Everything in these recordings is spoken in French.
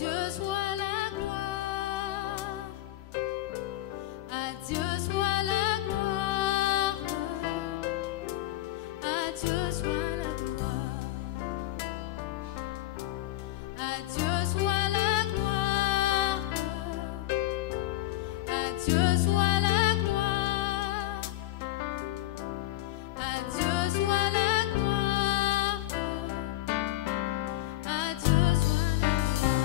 Dieu soit la gloire. À Dieu soit la gloire. À Dieu soit la gloire. À Dieu soit la gloire. À Dieu soit la gloire. À Dieu soit la gloire. À Dieu soit la gloire.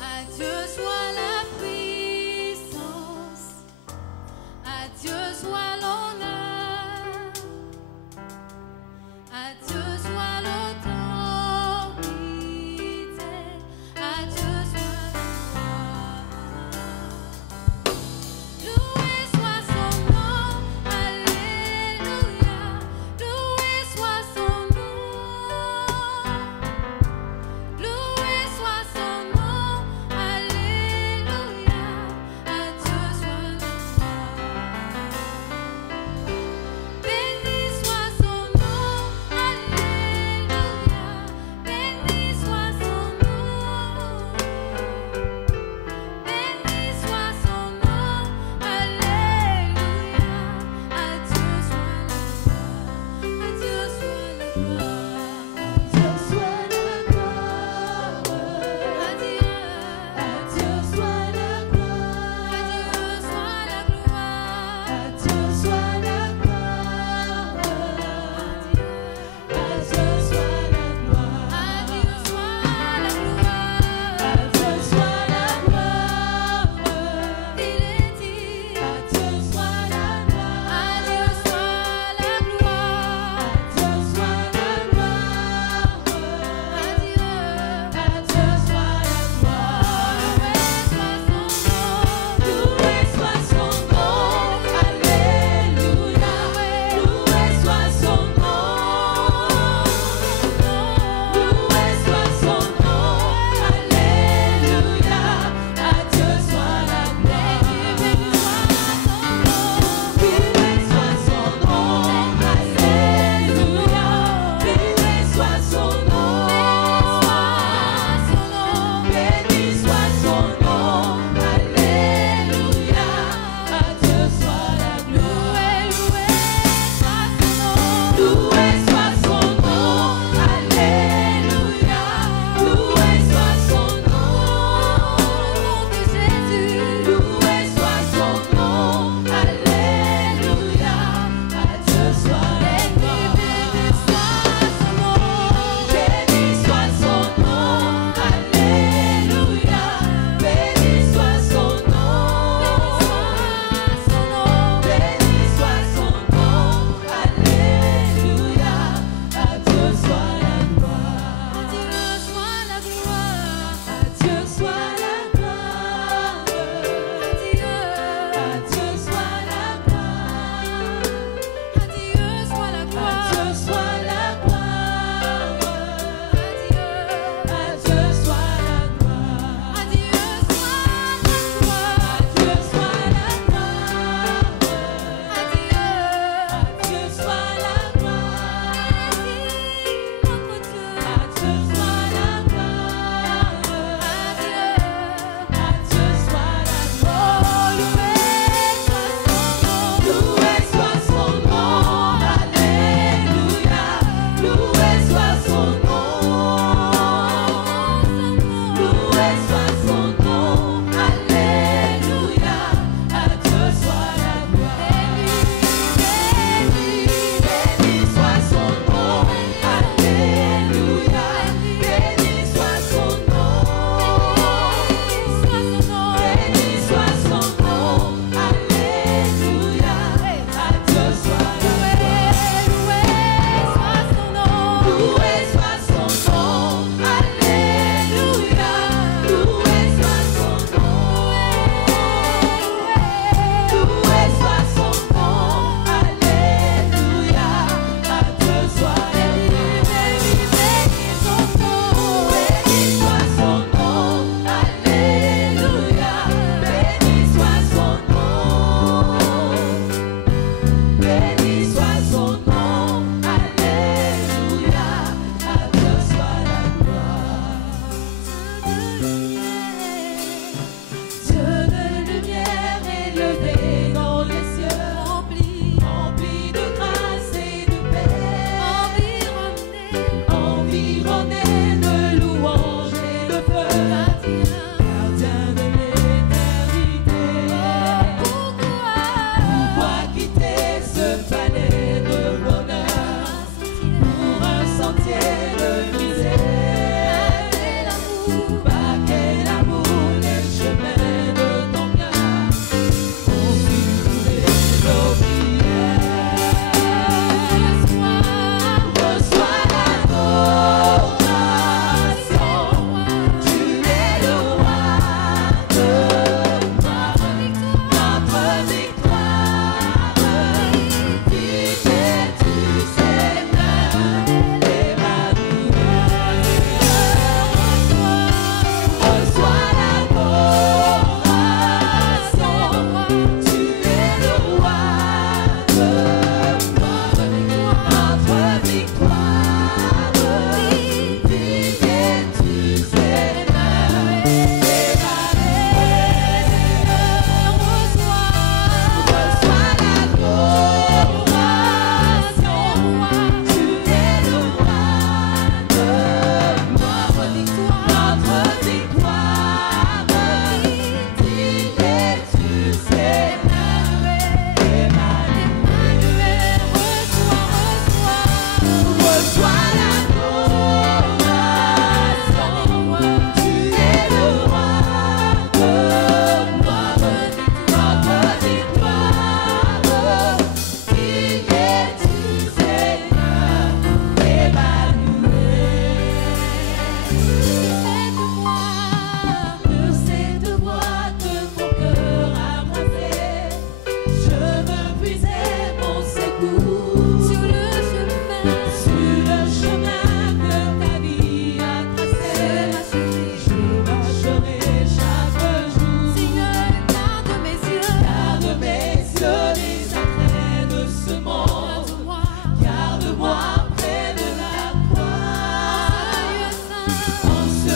À Dieu soit la puissance. À Dieu soit l'honneur. En ce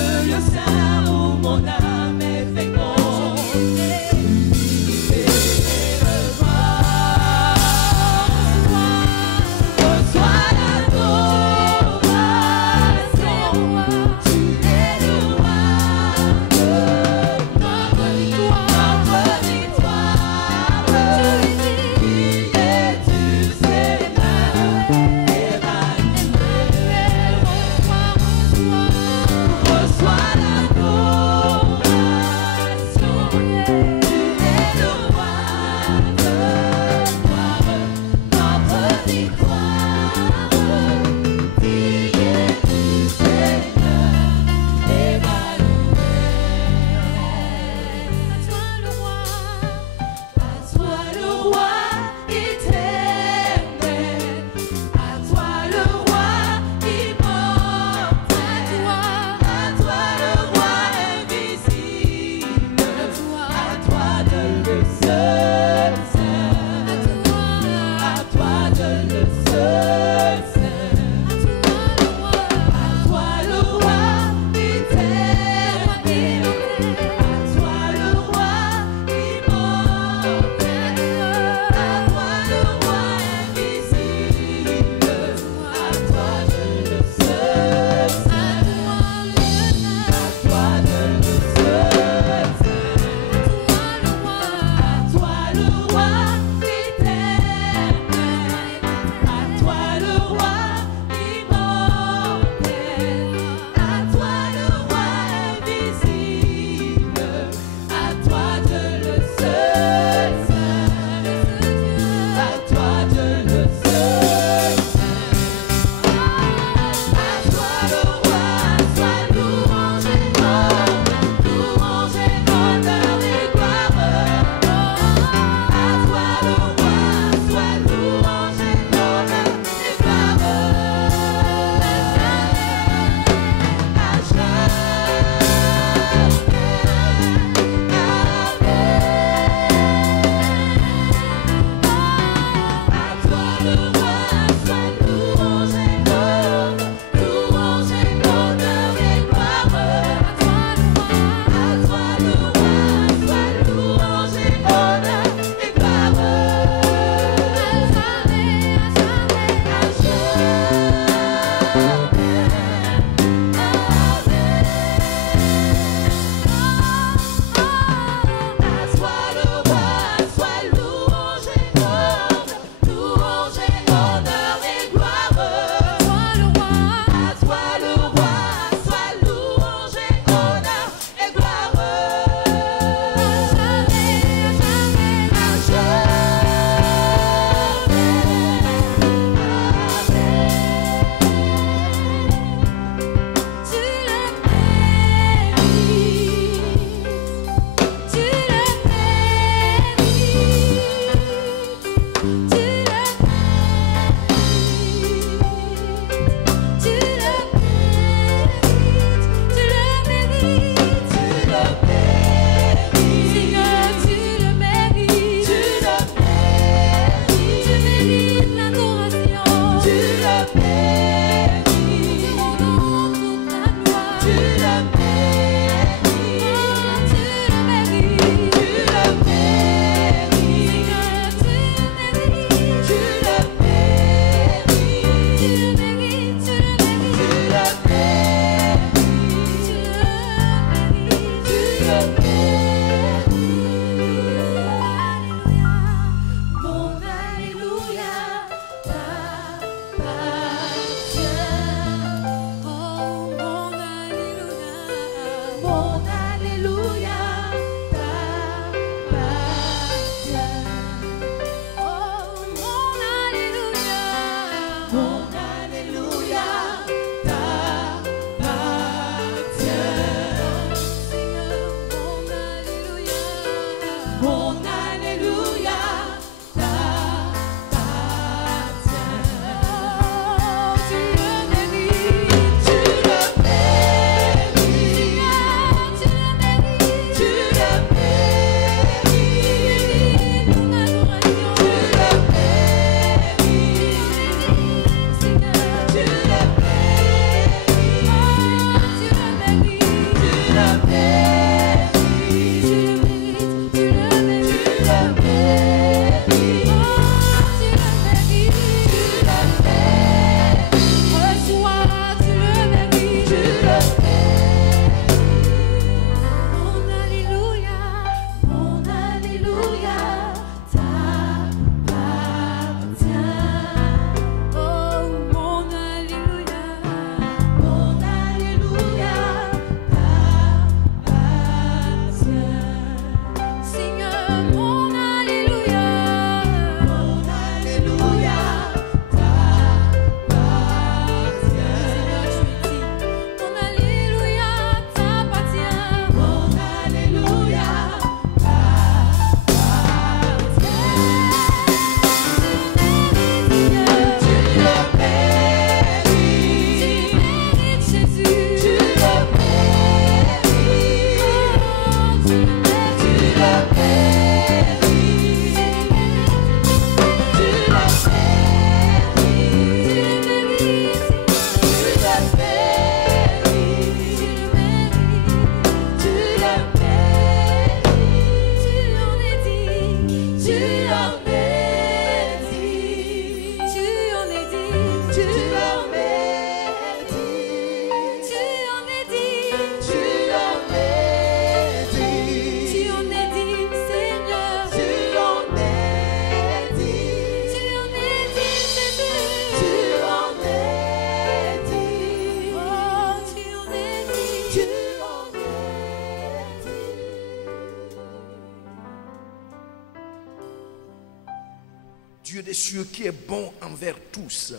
Dieu des cieux qui est bon envers tous.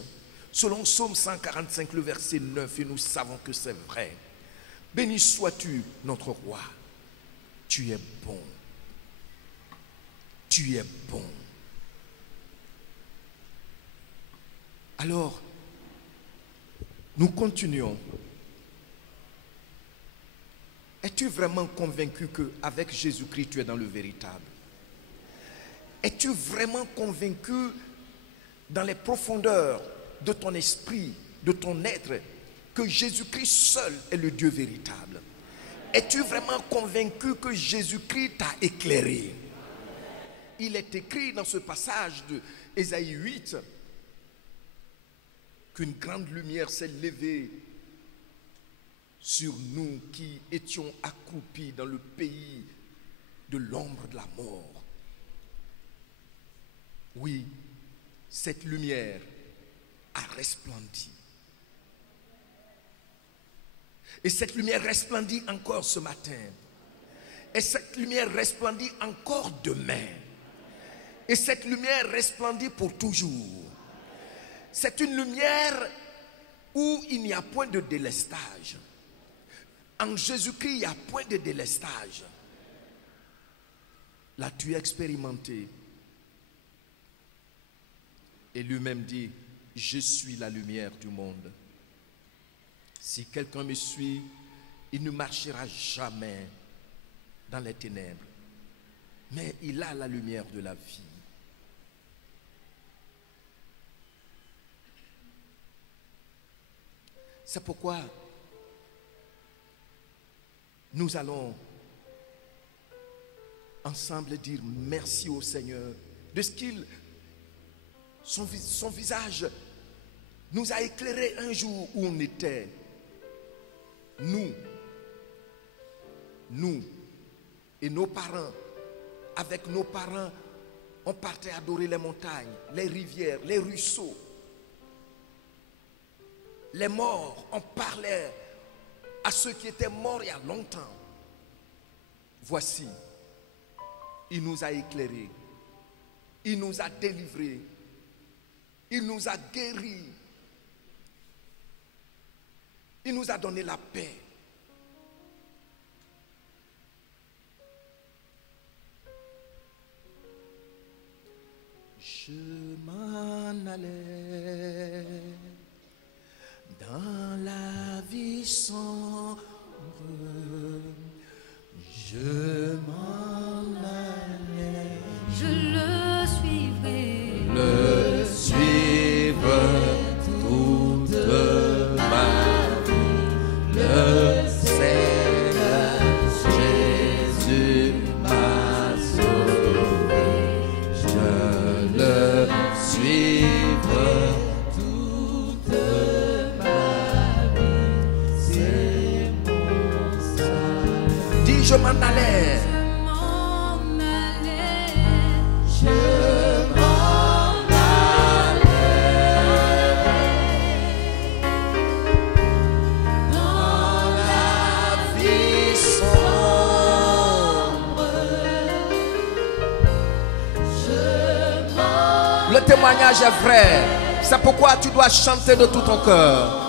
Selon Psaume 145, le verset 9, et nous savons que c'est vrai. Béni sois-tu, notre roi. Tu es bon. Tu es bon. Alors, nous continuons. Es-tu vraiment convaincu qu'avec Jésus-Christ, tu es dans le véritable? Es-tu vraiment convaincu dans les profondeurs de ton esprit, de ton être, que Jésus-Christ seul est le Dieu véritable? Es-tu vraiment convaincu que Jésus-Christ t'a éclairé? Il est écrit dans ce passage de Ésaïe 8 qu'une grande lumière s'est levée sur nous qui étions accroupis dans le pays de l'ombre de la mort. Oui, cette lumière a resplendi. Et cette lumière resplendit encore ce matin. Et cette lumière resplendit encore demain. Et cette lumière resplendit pour toujours. C'est une lumière où il n'y a point de délestage. En Jésus-Christ, il n'y a point de délestage. L'as-tu expérimenté? Et lui-même dit, je suis la lumière du monde. Si quelqu'un me suit, il ne marchera jamais dans les ténèbres, mais il a la lumière de la vie. C'est pourquoi nous allons ensemble dire merci au Seigneur de ce qu'il, son visage nous a éclairé un jour où on était. Nous et nos parents, avec nos parents, on partait adorer les montagnes, les rivières, les ruisseaux. Les morts, on parlait à ceux qui étaient morts il y a longtemps. Voici, il nous a éclairés, il nous a délivrés, il nous a guéris, il nous a donné la paix. Je m'en allais dans la vie sombre, je m'en allais, Je le suivrai. le suivre toute ma vie. Le Seigneur Jésus m'a sauvé, je le suivre toute ma vie. dit, je m'en allais. Le témoignage est vrai. C'est pourquoi tu dois chanter de tout ton cœur.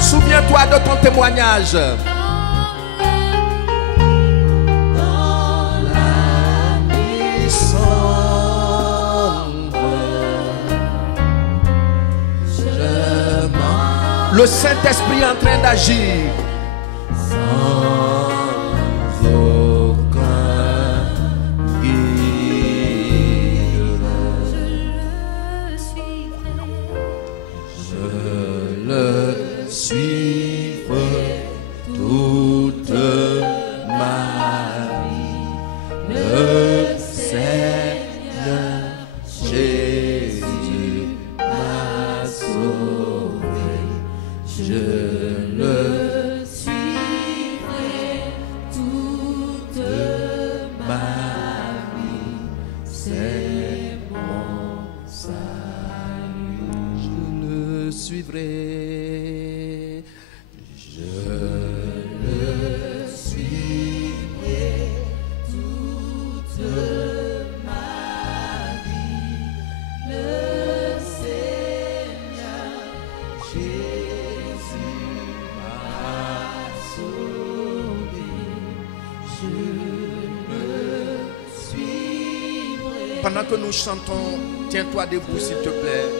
Souviens-toi de ton témoignage. Le Saint-Esprit est en train d'agir. Pendant que nous chantons, tiens-toi debout s'il te plaît.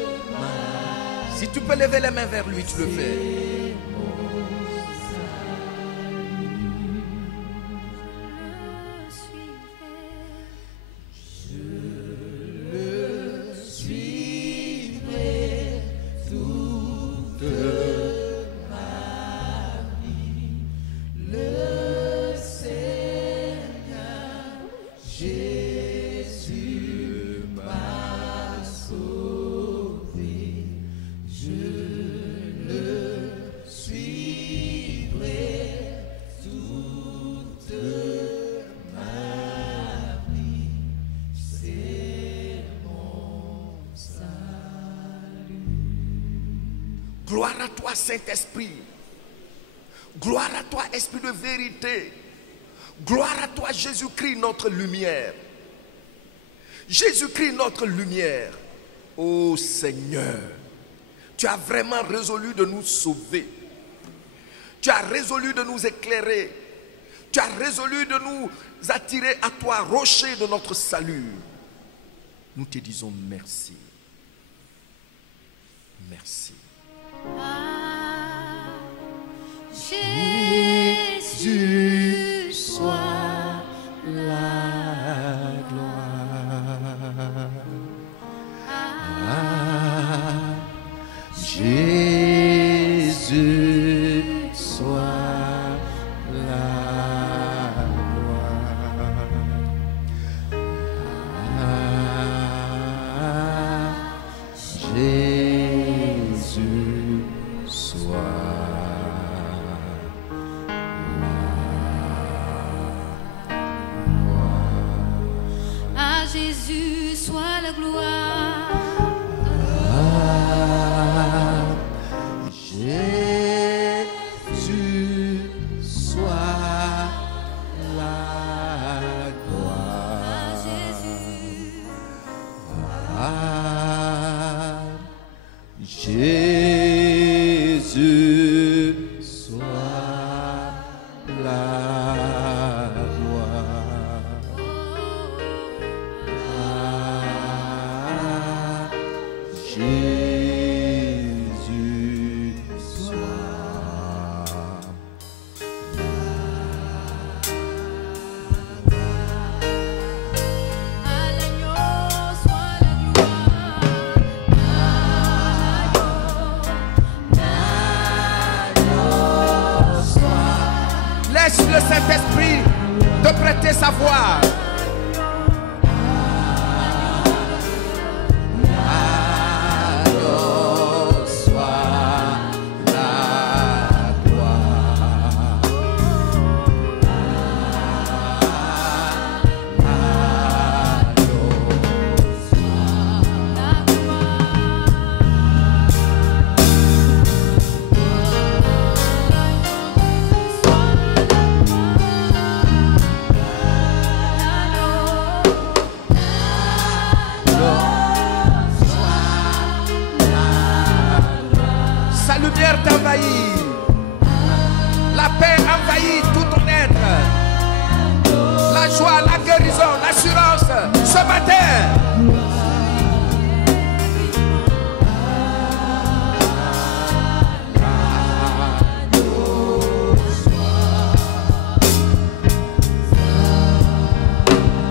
Si tu peux lever les mains vers lui, tu le fais. Gloire à toi, Saint-Esprit. Gloire à toi, Esprit de vérité. Gloire à toi, Jésus-Christ, notre lumière. Jésus-Christ, notre lumière. Ô Seigneur, tu as vraiment résolu de nous sauver. Tu as résolu de nous éclairer. Tu as résolu de nous attirer à toi, rocher de notre salut. Nous te disons merci. Merci. Ah, Jésus, sois la gloire. Ah, Jésus, sois la gloire. Ah, Jésus, sois À Jésus soit la gloire. Ah, Jésus, sois la gloire. Ah, Jésus, sois la gloire. Ah, Jésus soit. À l'agneau soit la gloire. L'agneau soit. Laisse le Saint-Esprit te prêter sa voix. Sa lumière t'envahit. La paix envahit tout ton être. La joie, la guérison, l'assurance. Ce matin,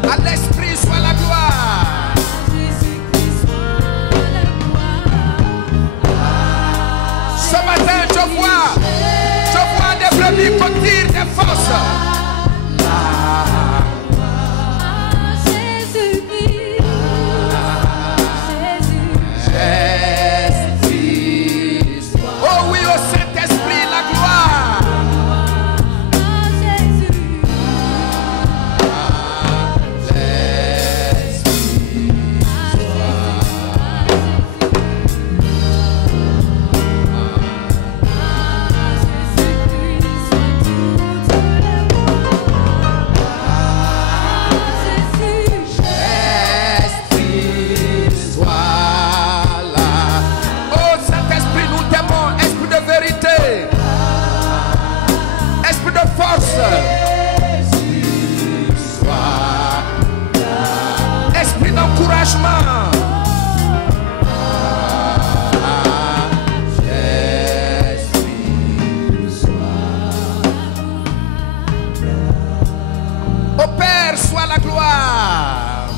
à l'Esprit soit la gloire. Jésus-Christ soit la gloire. Ce matin, je vois des brebis conduire des forces. Jésus-Christ. Jésus. Oh oui, au Saint-Esprit, la gloire. Jésus. Oh Saint-Esprit, nous t'aimons. Esprit de vérité. Esprit de force. Esprit d'encouragement. Au Père soit la gloire.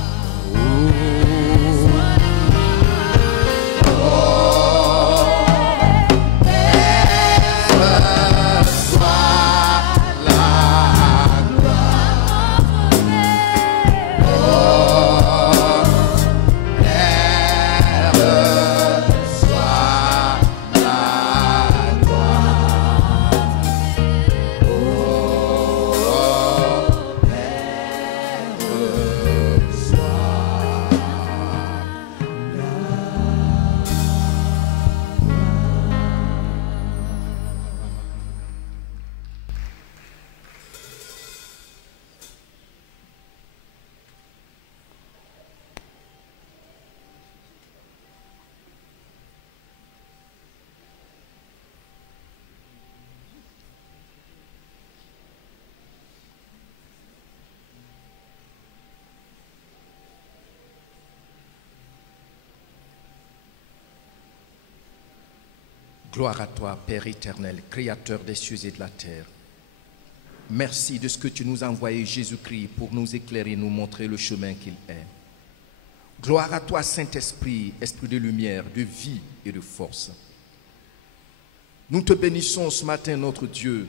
Gloire à toi, Père éternel, Créateur des cieux et de la terre. Merci de ce que tu nous as envoyé, Jésus-Christ, pour nous éclairer, nous montrer le chemin qu'il est. Gloire à toi, Saint-Esprit, Esprit de lumière, de vie et de force. Nous te bénissons ce matin, notre Dieu,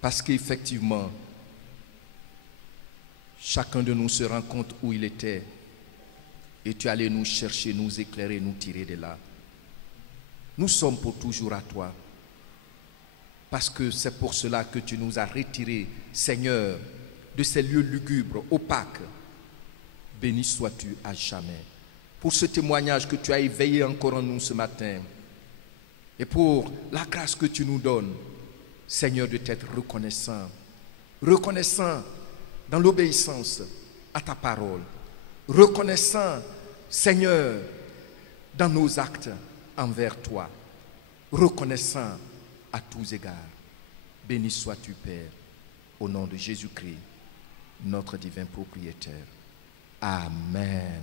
parce qu'effectivement, chacun de nous se rend compte où il était et tu allais nous chercher, nous éclairer, nous tirer de là. Nous sommes pour toujours à toi, parce que c'est pour cela que tu nous as retirés, Seigneur, de ces lieux lugubres, opaques. Béni sois-tu à jamais. Pour ce témoignage que tu as éveillé encore en nous ce matin, et pour la grâce que tu nous donnes, Seigneur, de t'être reconnaissant. Reconnaissant dans l'obéissance à ta parole. Reconnaissant, Seigneur, dans nos actes envers toi. Reconnaissant à tous égards. Béni sois-tu, Père, au nom de Jésus-Christ, notre divin propriétaire. Amen.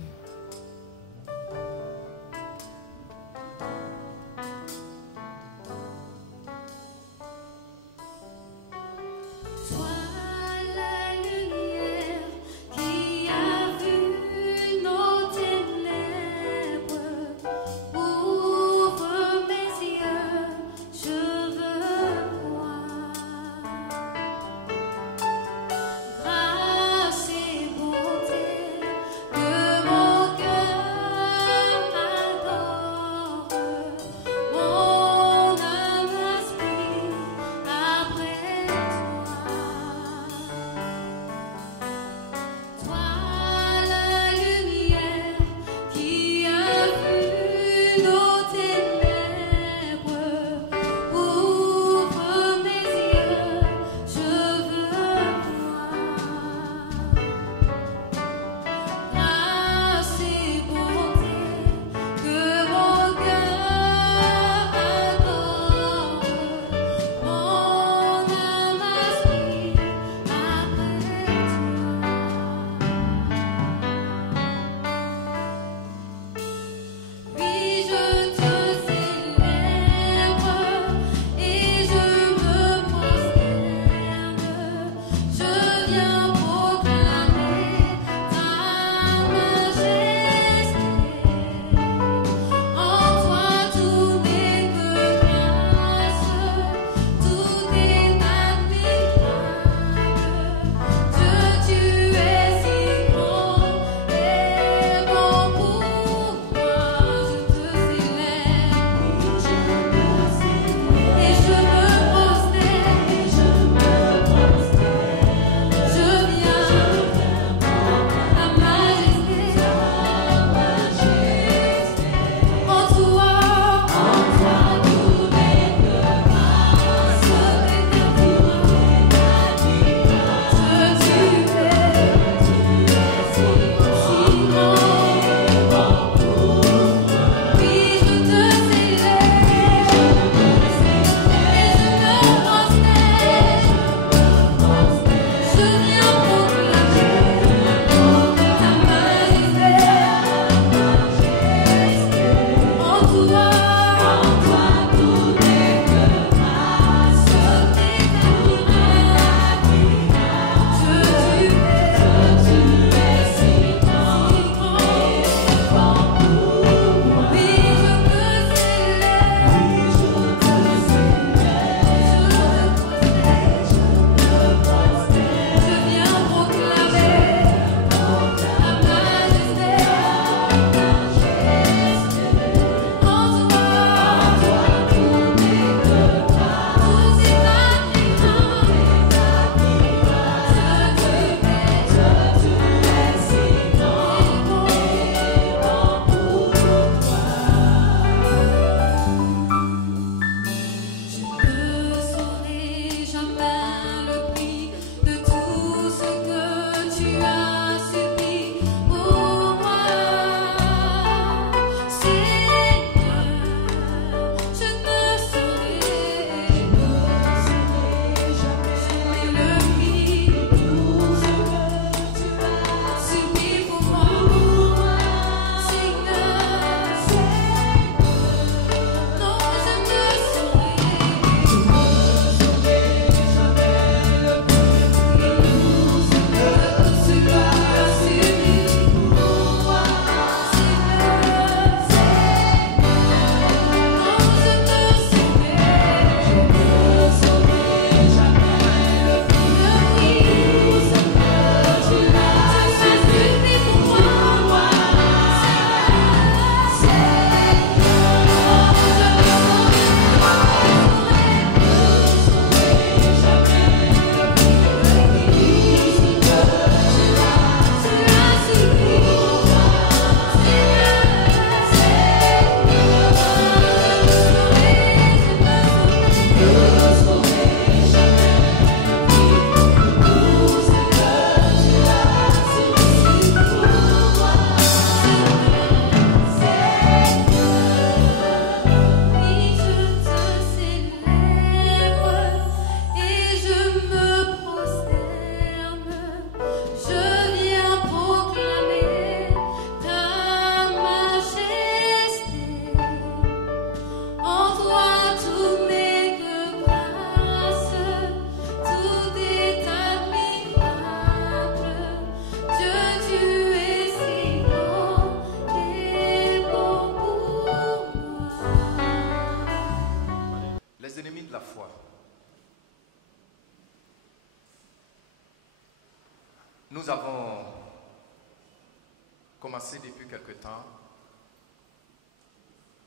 commencé depuis quelque temps.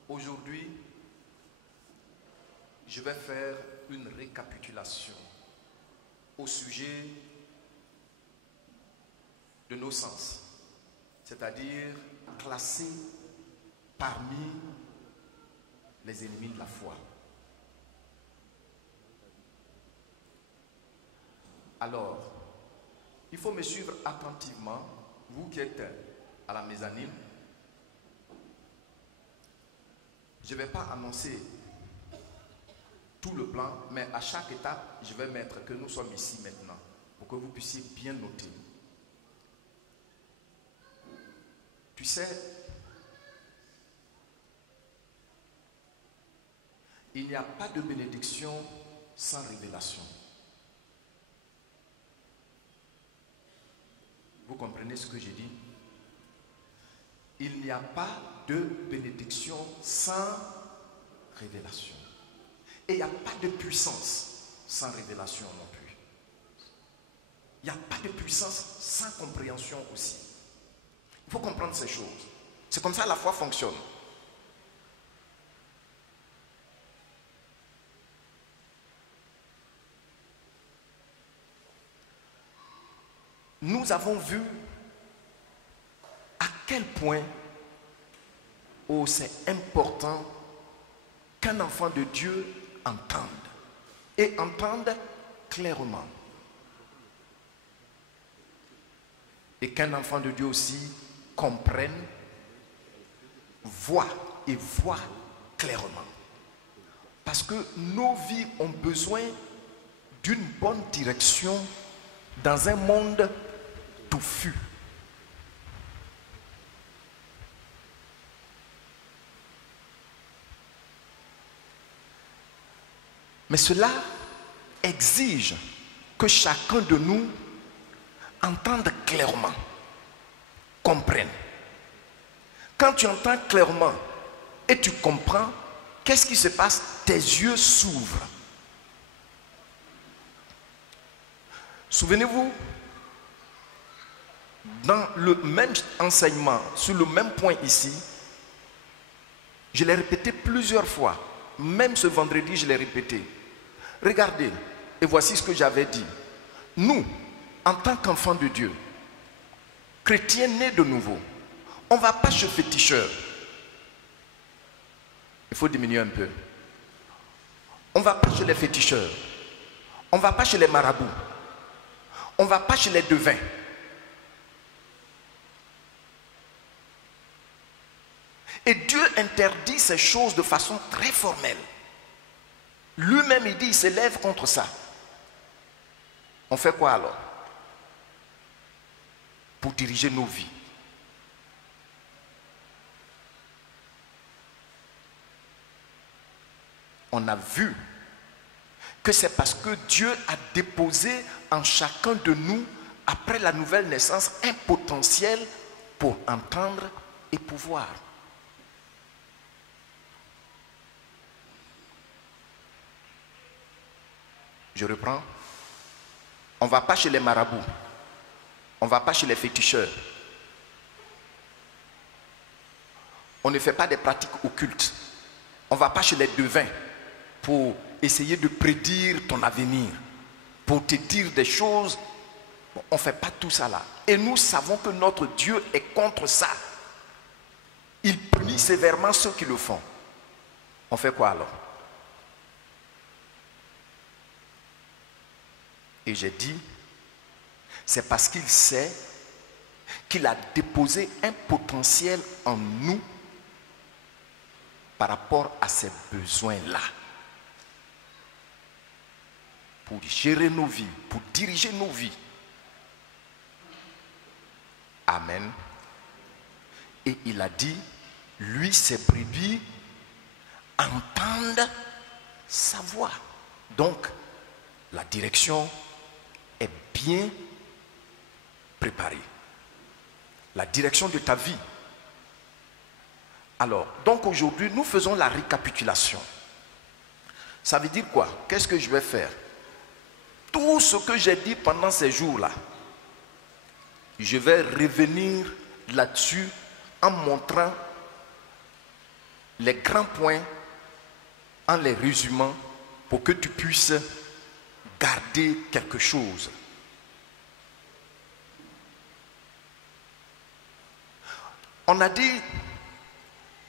Aujourd'hui, je vais faire une récapitulation au sujet de nos sens, c'est-à-dire classés parmi les ennemis de la foi. Alors, il faut me suivre attentivement, vous qui êtes à la mezzanine. Je ne vais pas annoncer tout le plan, mais à chaque étape, je vais mettre que nous sommes ici maintenant, pour que vous puissiez bien noter. Tu sais, il n'y a pas de bénédiction sans révélation. Vous comprenez ce que j'ai dit? Il n'y a pas de bénédiction sans révélation. Et il n'y a pas de puissance sans révélation non plus. Il n'y a pas de puissance sans compréhension aussi. Il faut comprendre ces choses. C'est comme ça que la foi fonctionne. Nous avons vu à quel point c'est important qu'un enfant de Dieu entende. Et entende clairement. Et qu'un enfant de Dieu aussi comprenne, voit et voit clairement. Parce que nos vies ont besoin d'une bonne direction dans un monde touffu. Mais cela exige que chacun de nous entende clairement, comprenne. Quand tu entends clairement et tu comprends, qu'est-ce qui se passe? Tes yeux s'ouvrent. Souvenez-vous, dans le même enseignement, sur le même point ici, je l'ai répété plusieurs fois. Même ce vendredi, je l'ai répété. Regardez, et voici ce que j'avais dit. Nous, en tant qu'enfants de Dieu, chrétiens nés de nouveau, on ne va pas chez féticheur. Il faut diminuer un peu. On ne va pas chez les féticheurs. On ne va pas chez les marabouts. On ne va pas chez les devins. Et Dieu interdit ces choses de façon très formelle. Lui-même, il dit, il s'élève contre ça. On fait quoi alors? Pour diriger nos vies. On a vu que c'est parce que Dieu a déposé en chacun de nous, après la nouvelle naissance, un potentiel pour entendre et pouvoir. Je reprends. On ne va pas chez les marabouts. On ne va pas chez les féticheurs. On ne fait pas des pratiques occultes. On ne va pas chez les devins pour essayer de prédire ton avenir, pour te dire des choses. On ne fait pas tout ça là. Et nous savons que notre Dieu est contre ça. Il punit sévèrement ceux qui le font. On fait quoi alors? Et j'ai dit, c'est parce qu'il sait qu'il a déposé un potentiel en nous par rapport à ces besoins-là. Pour gérer nos vies, pour diriger nos vies. Amen. Et il a dit, lui, ses brebis entendent sa voix. Donc, la direction est bien préparée. La direction de ta vie. Alors, donc aujourd'hui, nous faisons la récapitulation. Ça veut dire quoi? Qu'est-ce que je vais faire? Tout ce que j'ai dit pendant ces jours-là, je vais revenir là-dessus en montrant les grands points, en les résumant pour que tu puisses garder quelque chose. On a dit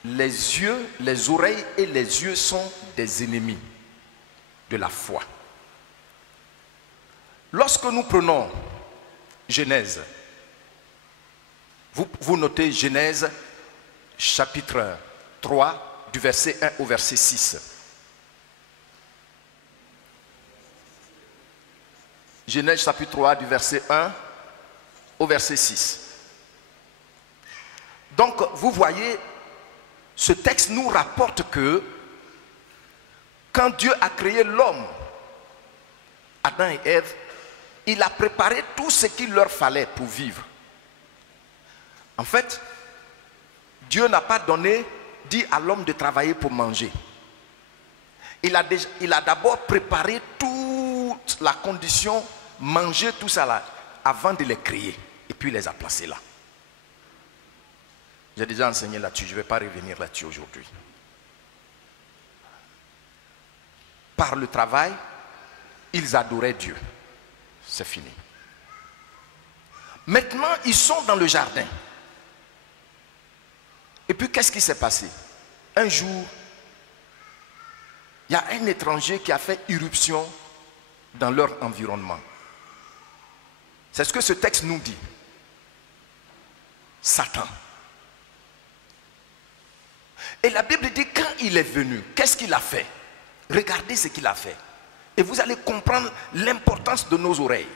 les yeux, les oreilles et les yeux sont des ennemis de la foi. Lorsque nous prenons Genèse, vous notez Genèse chapitre 3 du verset 1 au verset 6. Genèse chapitre 3 du verset 1 au verset 6. Donc vous voyez, ce texte nous rapporte que quand Dieu a créé l'homme, Adam et Ève, il a préparé tout ce qu'il leur fallait pour vivre. En fait, Dieu n'a pas dit à l'homme de travailler pour manger. Il a d'abord préparé toute la condition, manger tout ça là, avant de les créer. Et puis il les a placés là. J'ai déjà enseigné là-dessus, je ne vais pas revenir là-dessus aujourd'hui. Par le travail, ils adoraient Dieu. C'est fini. Maintenant, ils sont dans le jardin. Et puis, qu'est-ce qui s'est passé? Un jour, il y a un étranger qui a fait irruption dans leur environnement. C'est ce que ce texte nous dit. Satan. Et la Bible dit, quand il est venu, qu'est-ce qu'il a fait? Regardez ce qu'il a fait. Et vous allez comprendre l'importance de nos oreilles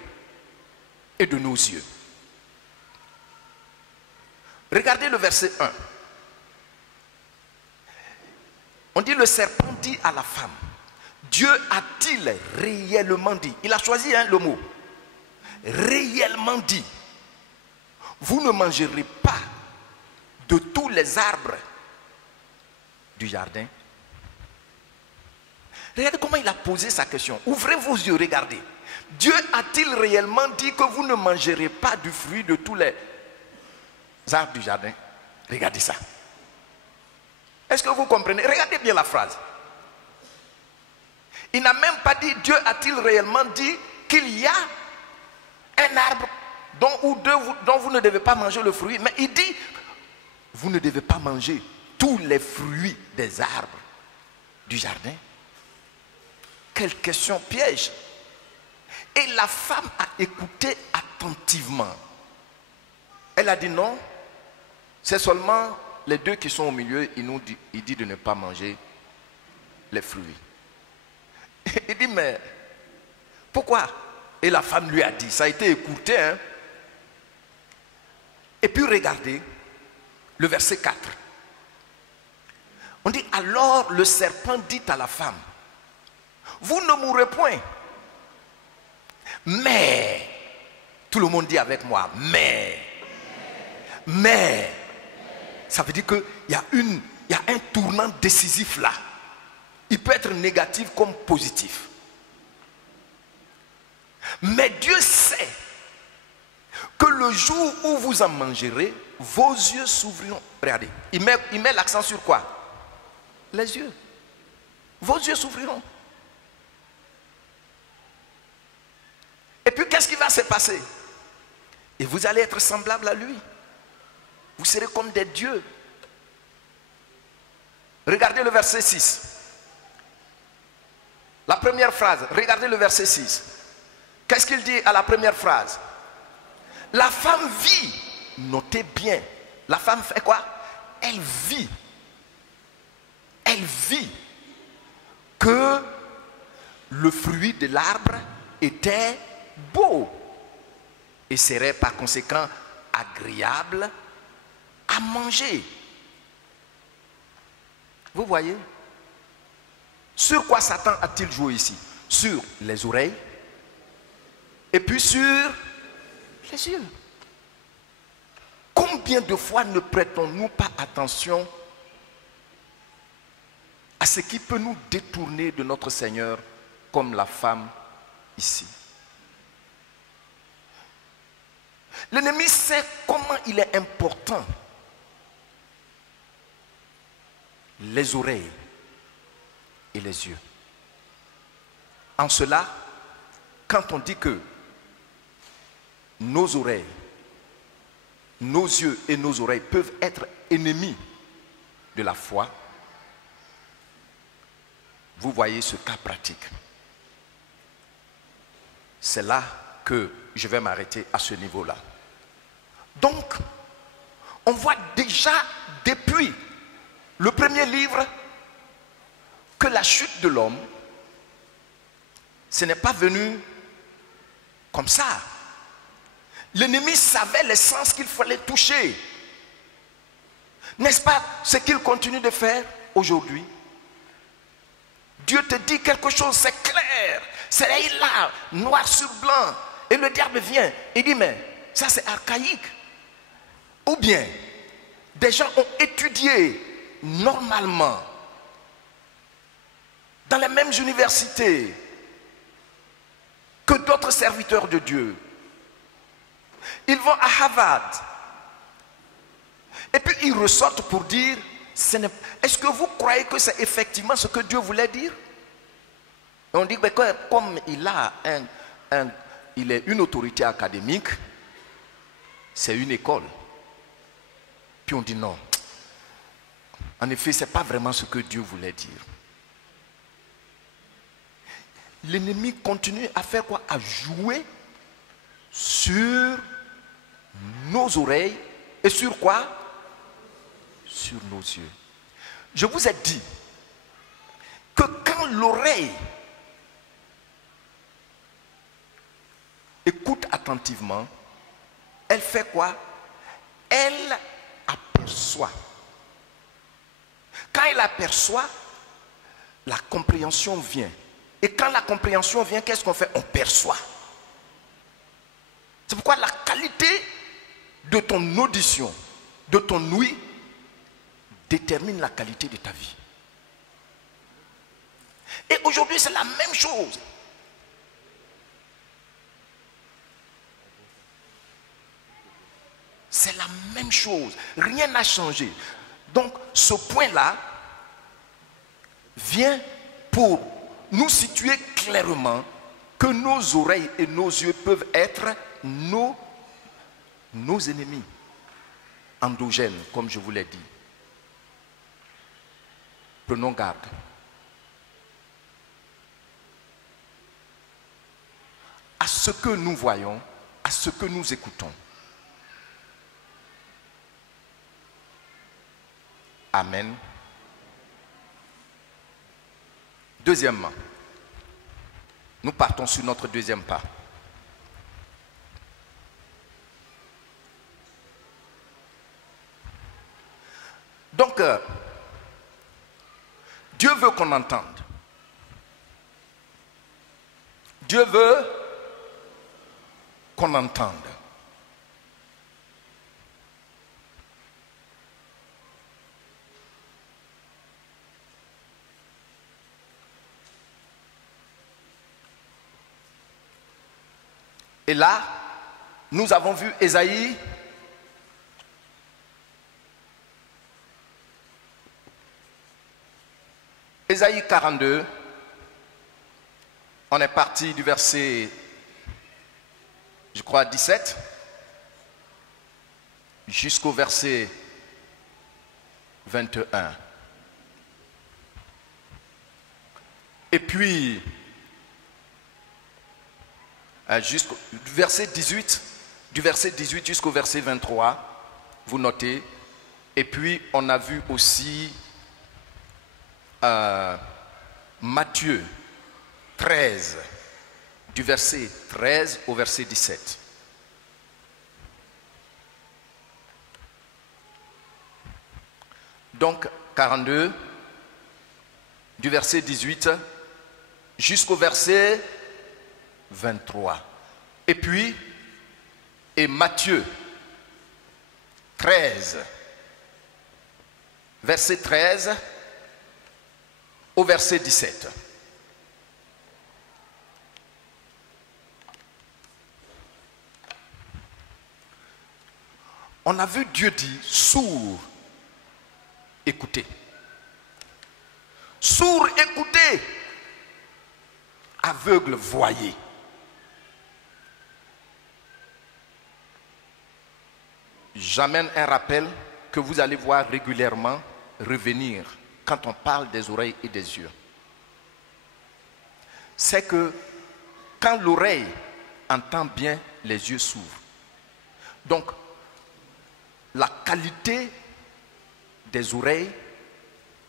et de nos yeux. Regardez le verset 1. On dit, le serpent dit à la femme, Dieu a-t-il réellement dit? Il a choisi le mot. Réellement dit. Vous ne mangerez pas de tous les arbres du jardin. Regardez comment il a posé sa question. Ouvrez vos yeux, regardez. Dieu a-t-il réellement dit que vous ne mangerez pas du fruit de tous les arbres du jardin? Regardez ça. Est-ce que vous comprenez? Regardez bien la phrase. Il n'a même pas dit, Dieu a-t-il réellement dit qu'il y a un arbre dont vous ne devez pas manger le fruit? Mais il dit, vous ne devez pas manger tous les fruits des arbres du jardin. Quelle question piège. Et la femme a écouté attentivement. Elle a dit non, c'est seulement les deux qui sont au milieu, il dit de ne pas manger les fruits. Il dit mais pourquoi? Et la femme lui a dit, ça a été écouté. Hein? Et puis regardez le verset 4. On dit alors le serpent dit à la femme, vous ne mourrez point. Mais, tout le monde dit avec moi, mais, ça veut dire qu'il y a un tournant décisif là. Il peut être négatif comme positif. Mais Dieu sait que le jour où vous en mangerez, vos yeux s'ouvriront. Regardez, il met l'accent sur quoi? Les yeux. Vos yeux s'ouvriront. Et puis qu'est-ce qui va se passer? Et vous allez être semblable à lui. Vous serez comme des dieux. Regardez le verset 6. La première phrase, regardez le verset 6. Qu'est-ce qu'il dit à la première phrase? La femme vit. Notez bien. La femme fait quoi? Elle vit. Elle vit que le fruit de l'arbre était beau et serait par conséquent agréable à manger. Vous voyez? Sur quoi Satan a-t-il joué ici? Sur les oreilles et puis sur les yeux. Combien de fois ne prêtons-nous pas attention à ce qui peut nous détourner de notre Seigneur, comme la femme ici? L'ennemi sait comment il est important les oreilles et les yeux. En cela, quand on dit que nos oreilles, nos yeux et nos oreilles peuvent être ennemis de la foi, vous voyez ce cas pratique. C'est là que je vais m'arrêter à ce niveau-là. Donc, on voit déjà depuis le premier livre que la chute de l'homme, ce n'est pas venu comme ça. L'ennemi savait les sens qu'il fallait toucher. N'est-ce pas ce qu'il continue de faire aujourd'hui? Dieu te dit quelque chose, c'est clair, c'est là, noir sur blanc. Et le diable vient et dit, mais ça c'est archaïque. Ou bien, des gens ont étudié normalement dans les mêmes universités que d'autres serviteurs de Dieu. Ils vont à Harvard. Et puis ils ressortent pour dire, est-ce que vous croyez que c'est effectivement ce que Dieu voulait dire? Et on dit, mais comme il est une autorité académique, c'est une école. Puis on dit non. En effet, ce n'est pas vraiment ce que Dieu voulait dire. L'ennemi continue à faire quoi? À jouer sur nos oreilles et sur quoi? Sur nos yeux. Je vous ai dit que quand l'oreille écoute attentivement, elle fait quoi? Elle aperçoit. Quand elle aperçoit, la compréhension vient. Et quand la compréhension vient, qu'est-ce qu'on fait? On perçoit. C'est pourquoi la qualité de ton audition, de ton ouïe, détermine la qualité de ta vie. Et aujourd'hui, c'est la même chose. C'est la même chose. Rien n'a changé. Donc, ce point-là vient pour nous situer clairement que nos oreilles et nos yeux peuvent être nos ennemis endogènes, comme je vous l'ai dit. Prenons garde. À ce que nous voyons, à ce que nous écoutons. Amen. Deuxièmement, nous partons sur notre deuxième pas. Donc, Dieu veut qu'on entende. Dieu veut qu'on entende. Et là, nous avons vu Ésaïe. Ésaïe 42. On est parti du verset, je crois, 17 jusqu'au verset 21. Et puis, du verset 18 jusqu'au verset 23, vous notez. Et puis, on a vu aussi Matthieu 13, du verset 13 au verset 17. Donc, 42, du verset 18 jusqu'au verset 23. Et puis, et Matthieu 13, verset 13 au verset 17. On a vu Dieu dire sourd, écoutez. Sourd, écoutez. Aveugle, voyez. J'amène un rappel que vous allez voir régulièrement revenir quand on parle des oreilles et des yeux. C'est que quand l'oreille entend bien, les yeux s'ouvrent. Donc, la qualité des oreilles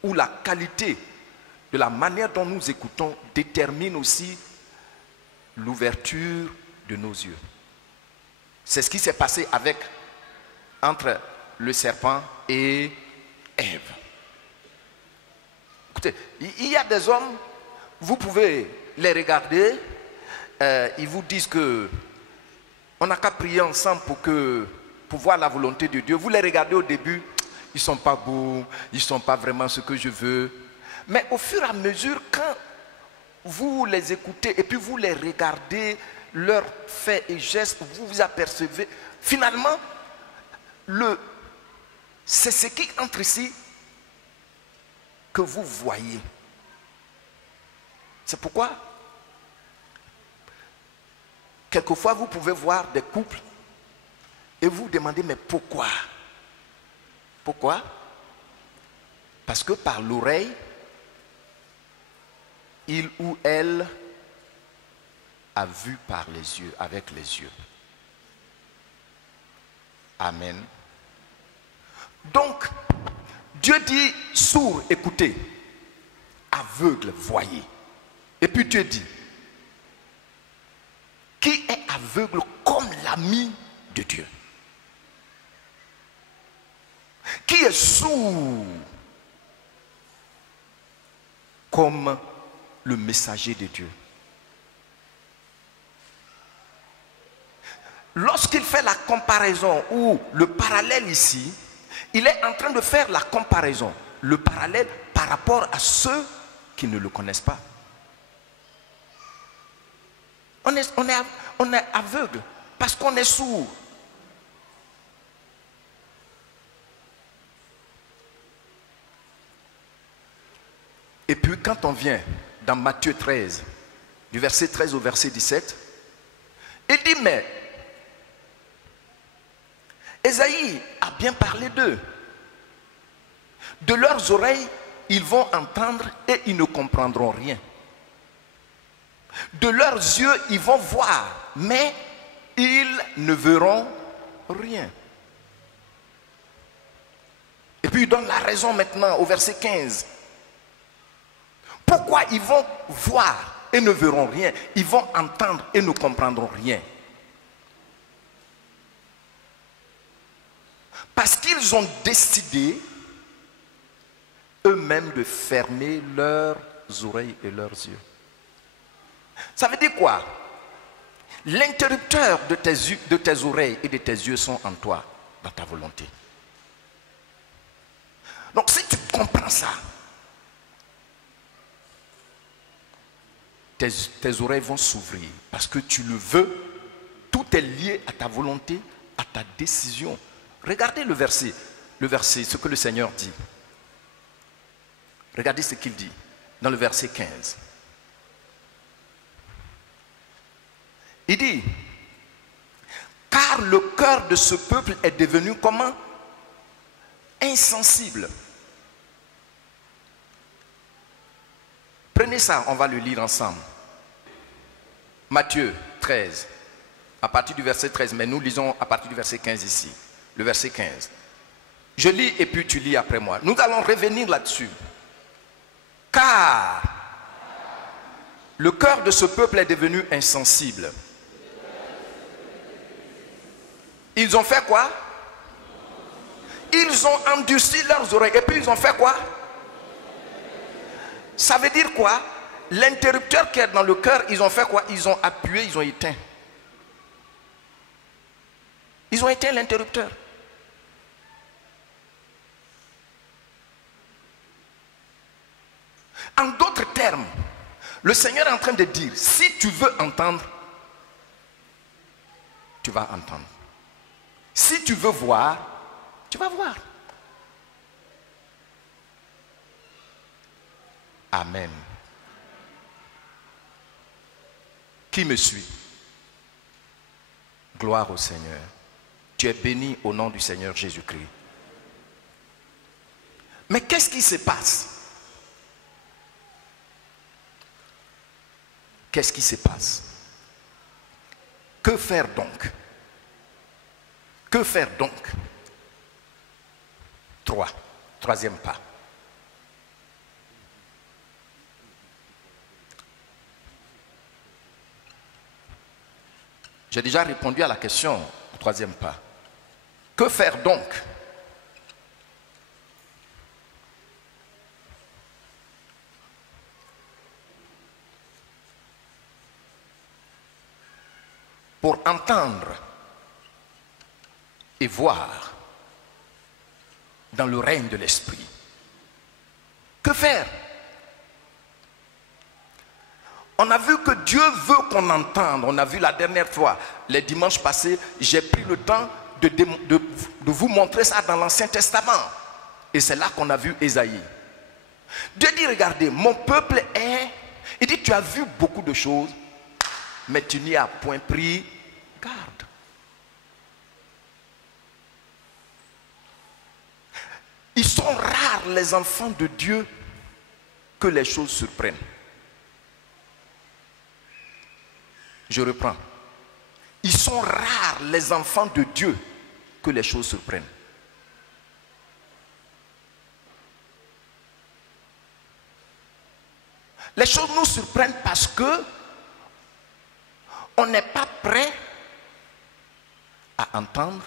ou la qualité de la manière dont nous écoutons détermine aussi l'ouverture de nos yeux. C'est ce qui s'est passé entre le serpent et Ève. Écoutez, il y a des hommes, vous pouvez les regarder, ils vous disent que on n'a qu'à prier ensemble pour voir la volonté de Dieu. Vous les regardez au début, ils ne sont pas beaux, ils ne sont pas vraiment ce que je veux. Mais au fur et à mesure, quand vous les écoutez et puis vous les regardez, leurs faits et gestes, vous vous apercevez, finalement, c'est ce qui entre ici que vous voyez. C'est pourquoi, quelquefois, vous pouvez voir des couples et vous vous demandez, mais pourquoi? Pourquoi? Parce que par l'oreille, il ou elle a vu par les yeux, avec les yeux. Amen. Donc, Dieu dit, sourd, écoutez, aveugle, voyez. Et puis Dieu dit, qui est aveugle comme l'ami de Dieu? Qui est sourd comme le messager de Dieu? Lorsqu'il fait la comparaison ou le parallèle ici, il est en train de faire la comparaison, le parallèle par rapport à ceux qui ne le connaissent pas. On est aveugle parce qu'on est sourd. Et puis quand on vient dans Matthieu 13, du verset 13 au verset 17, il dit, mais Ésaïe a bien parlé d'eux. De leurs oreilles, ils vont entendre et ils ne comprendront rien. De leurs yeux, ils vont voir, mais ils ne verront rien. Et puis il donne la raison maintenant au verset 15. Pourquoi ils vont voir et ne verront rien? Ils vont entendre et ne comprendront rien. Parce qu'ils ont décidé eux-mêmes de fermer leurs oreilles et leurs yeux. Ça veut dire quoi? L'interrupteur de tes oreilles et de tes yeux sont en toi, dans ta volonté. Donc si tu comprends ça, tes oreilles vont s'ouvrir parce que tu le veux. Tout est lié à ta volonté, à ta décision. Regardez le verset, ce que le Seigneur dit. Regardez ce qu'il dit dans le verset 15. Il dit, car le cœur de ce peuple est devenu comment? Insensible. Prenez ça, on va le lire ensemble. Matthieu 13, à partir du verset 13, mais nous lisons à partir du verset 15 ici. Le verset 15. Je lis et puis tu lis après moi. Nous allons revenir là-dessus. Car le cœur de ce peuple est devenu insensible. Ils ont fait quoi? Ils ont endurci leurs oreilles. Et puis ils ont fait quoi? Ça veut dire quoi? L'interrupteur qui est dans le cœur, ils ont fait quoi? Ils ont appuyé, ils ont éteint. Ils ont éteint l'interrupteur. En d'autres termes, le Seigneur est en train de dire, si tu veux entendre, tu vas entendre. Si tu veux voir, tu vas voir. Amen. Qui me suit? Gloire au Seigneur. Tu es béni au nom du Seigneur Jésus-Christ. Mais qu'est-ce qui se passe? Qu'est-ce qui se passe? Que faire donc? Que faire donc? Troisième pas. J'ai déjà répondu à la question au troisième pas. Que faire donc? Pour entendre et voir dans le règne de l'Esprit. Que faire? On a vu que Dieu veut qu'on entende. On a vu la dernière fois, les dimanches passés, j'ai pris le temps de vous montrer ça dans l'Ancien Testament. Et c'est là qu'on a vu Ésaïe. Dieu dit, regardez, mon peuple est... Il dit, tu as vu beaucoup de choses, mais tu n'y as point pris garde. Ils sont rares les enfants de Dieu que les choses surprennent. Je reprends. Ils sont rares les enfants de Dieu que les choses surprennent. Les choses nous surprennent parce que on n'est pas prêt à entendre,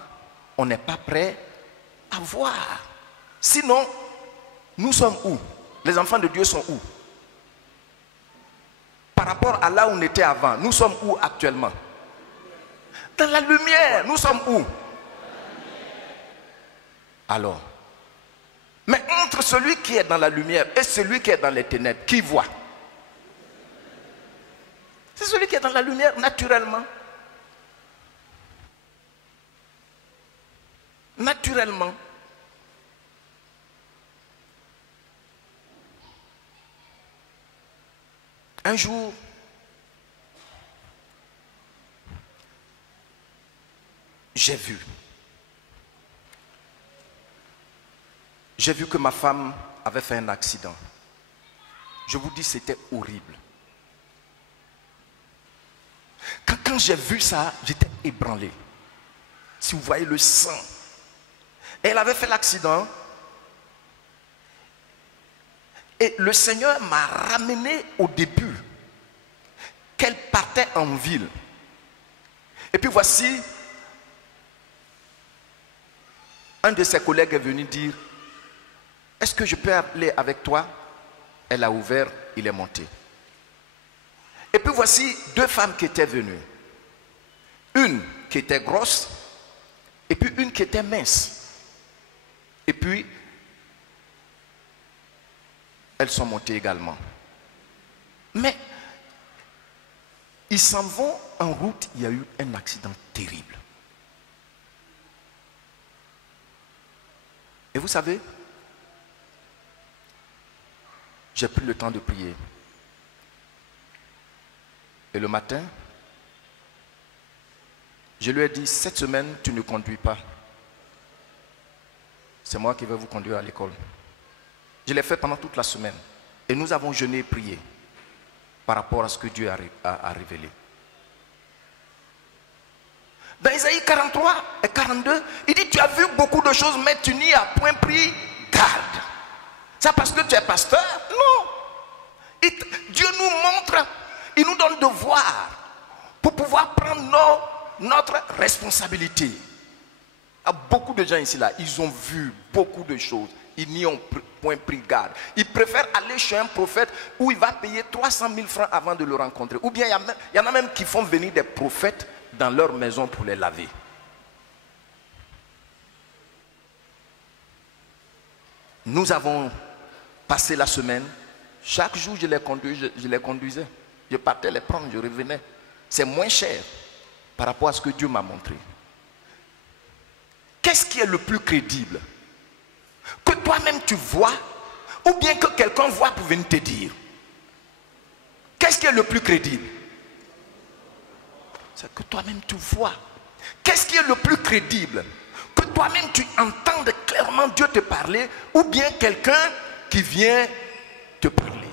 on n'est pas prêt à voir. Sinon, nous sommes où? Les enfants de Dieu sont où? Par rapport à là où on était avant, nous sommes où actuellement? Dans la lumière, nous sommes où? Alors, mais entre celui qui est dans la lumière et celui qui est dans les ténèbres, qui voit? C'est celui qui est dans la lumière naturellement. Naturellement. Un jour, j'ai vu que ma femme avait fait un accident. Je vous dis, c'était horrible. Quand j'ai vu ça, j'étais ébranlé. Si vous voyez le sang. Elle avait fait l'accident. Et le Seigneur m'a ramené au début, qu'elle partait en ville. Et puis voici, un de ses collègues est venu dire, est-ce que je peux aller avec toi? Elle a ouvert, il est monté. Et puis voici deux femmes qui étaient venues. Une qui était grosse, et puis une qui était mince. Et puis, elles sont montées également. Mais, ils s'en vont en route, il y a eu un accident terrible. Et vous savez, j'ai pris le temps de prier. Et le matin, je lui ai dit, cette semaine, tu ne conduis pas. C'est moi qui vais vous conduire à l'école. Je l'ai fait pendant toute la semaine. Et nous avons jeûné et prié par rapport à ce que Dieu a révélé. Dans Isaïe 43 et 42, il dit, tu as vu beaucoup de choses, mais tu n'y as point pris garde. C'est parce que tu es pasteur? Non. Dieu nous montre, il nous donne de voir pour pouvoir prendre notre responsabilité. Il y a beaucoup de gens ici là, ils ont vu beaucoup de choses. Ils n'y ont point pris garde. Ils préfèrent aller chez un prophète où il va payer 300 000 francs avant de le rencontrer. Ou bien il y en a même qui font venir des prophètes dans leur maison pour les laver. Nous avons passé la semaine. Chaque jour, je les conduisais. Je partais les prendre, je revenais. C'est moins cher par rapport à ce que Dieu m'a montré. qu'est-ce qui est le plus crédible? Que toi-même tu vois, ou bien que quelqu'un voit pour venir te dire? Qu'est-ce qui est le plus crédible? C'est que toi-même tu vois. Qu'est-ce qui est le plus crédible? Que toi-même tu entendes clairement Dieu te parler, ou bien quelqu'un qui vient te parler?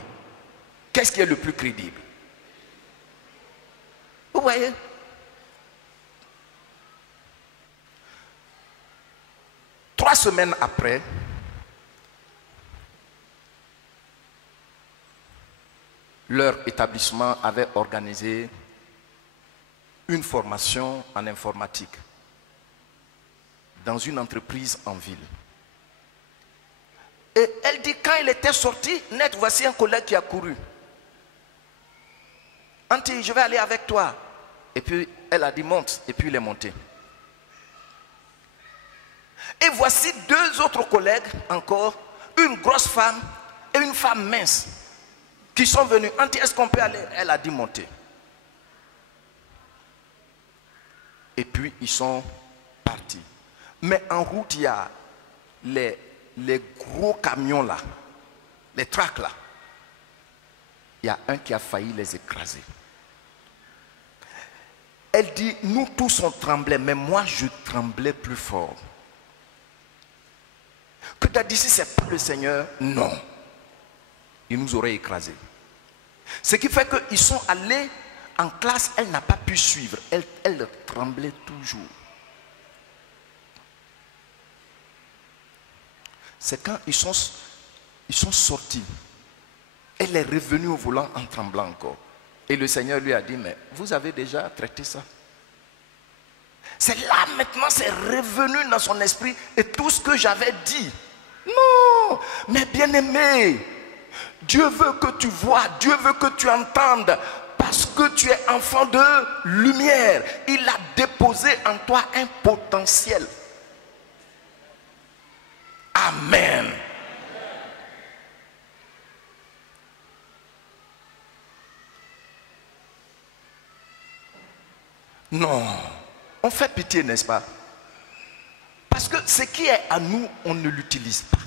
Qu'est-ce qui est le plus crédible? Vous voyez? Trois semaines après, leur établissement avait organisé une formation en informatique dans une entreprise en ville. Et elle dit, quand il était sorti, net, voici un collègue qui a couru. Anti, je vais aller avec toi. Et puis elle a dit, monte. Et puis il est monté. Et voici deux autres collègues encore, une grosse femme et une femme mince, qui sont venus. Anti, est-ce qu'on peut aller? Elle a dit, monter. Et puis ils sont partis. Mais en route, il y a les gros camions là, les tracks là. Il y a un qui a failli les écraser. Elle dit, nous tous on tremblait, mais moi je tremblais plus fort. Que tu as dit, si ce n'est pas le Seigneur, non. Il nous aurait écrasés. Ce qui fait qu'ils sont allés en classe, elle n'a pas pu suivre. Elle tremblait toujours. C'est quand ils sont sortis. Elle est revenue au volant en tremblant encore. Et le Seigneur lui a dit, mais vous avez déjà traité ça. C'est là maintenant, c'est revenu dans son esprit. Et tout ce que j'avais dit. Non, mais bien-aimé, Dieu veut que tu vois, Dieu veut que tu entendes. Parce que tu es enfant de lumière. Il a déposé en toi un potentiel. Amen. Non, on fait pitié, n'est-ce pas? Parce que ce qui est à nous, on ne l'utilise pas.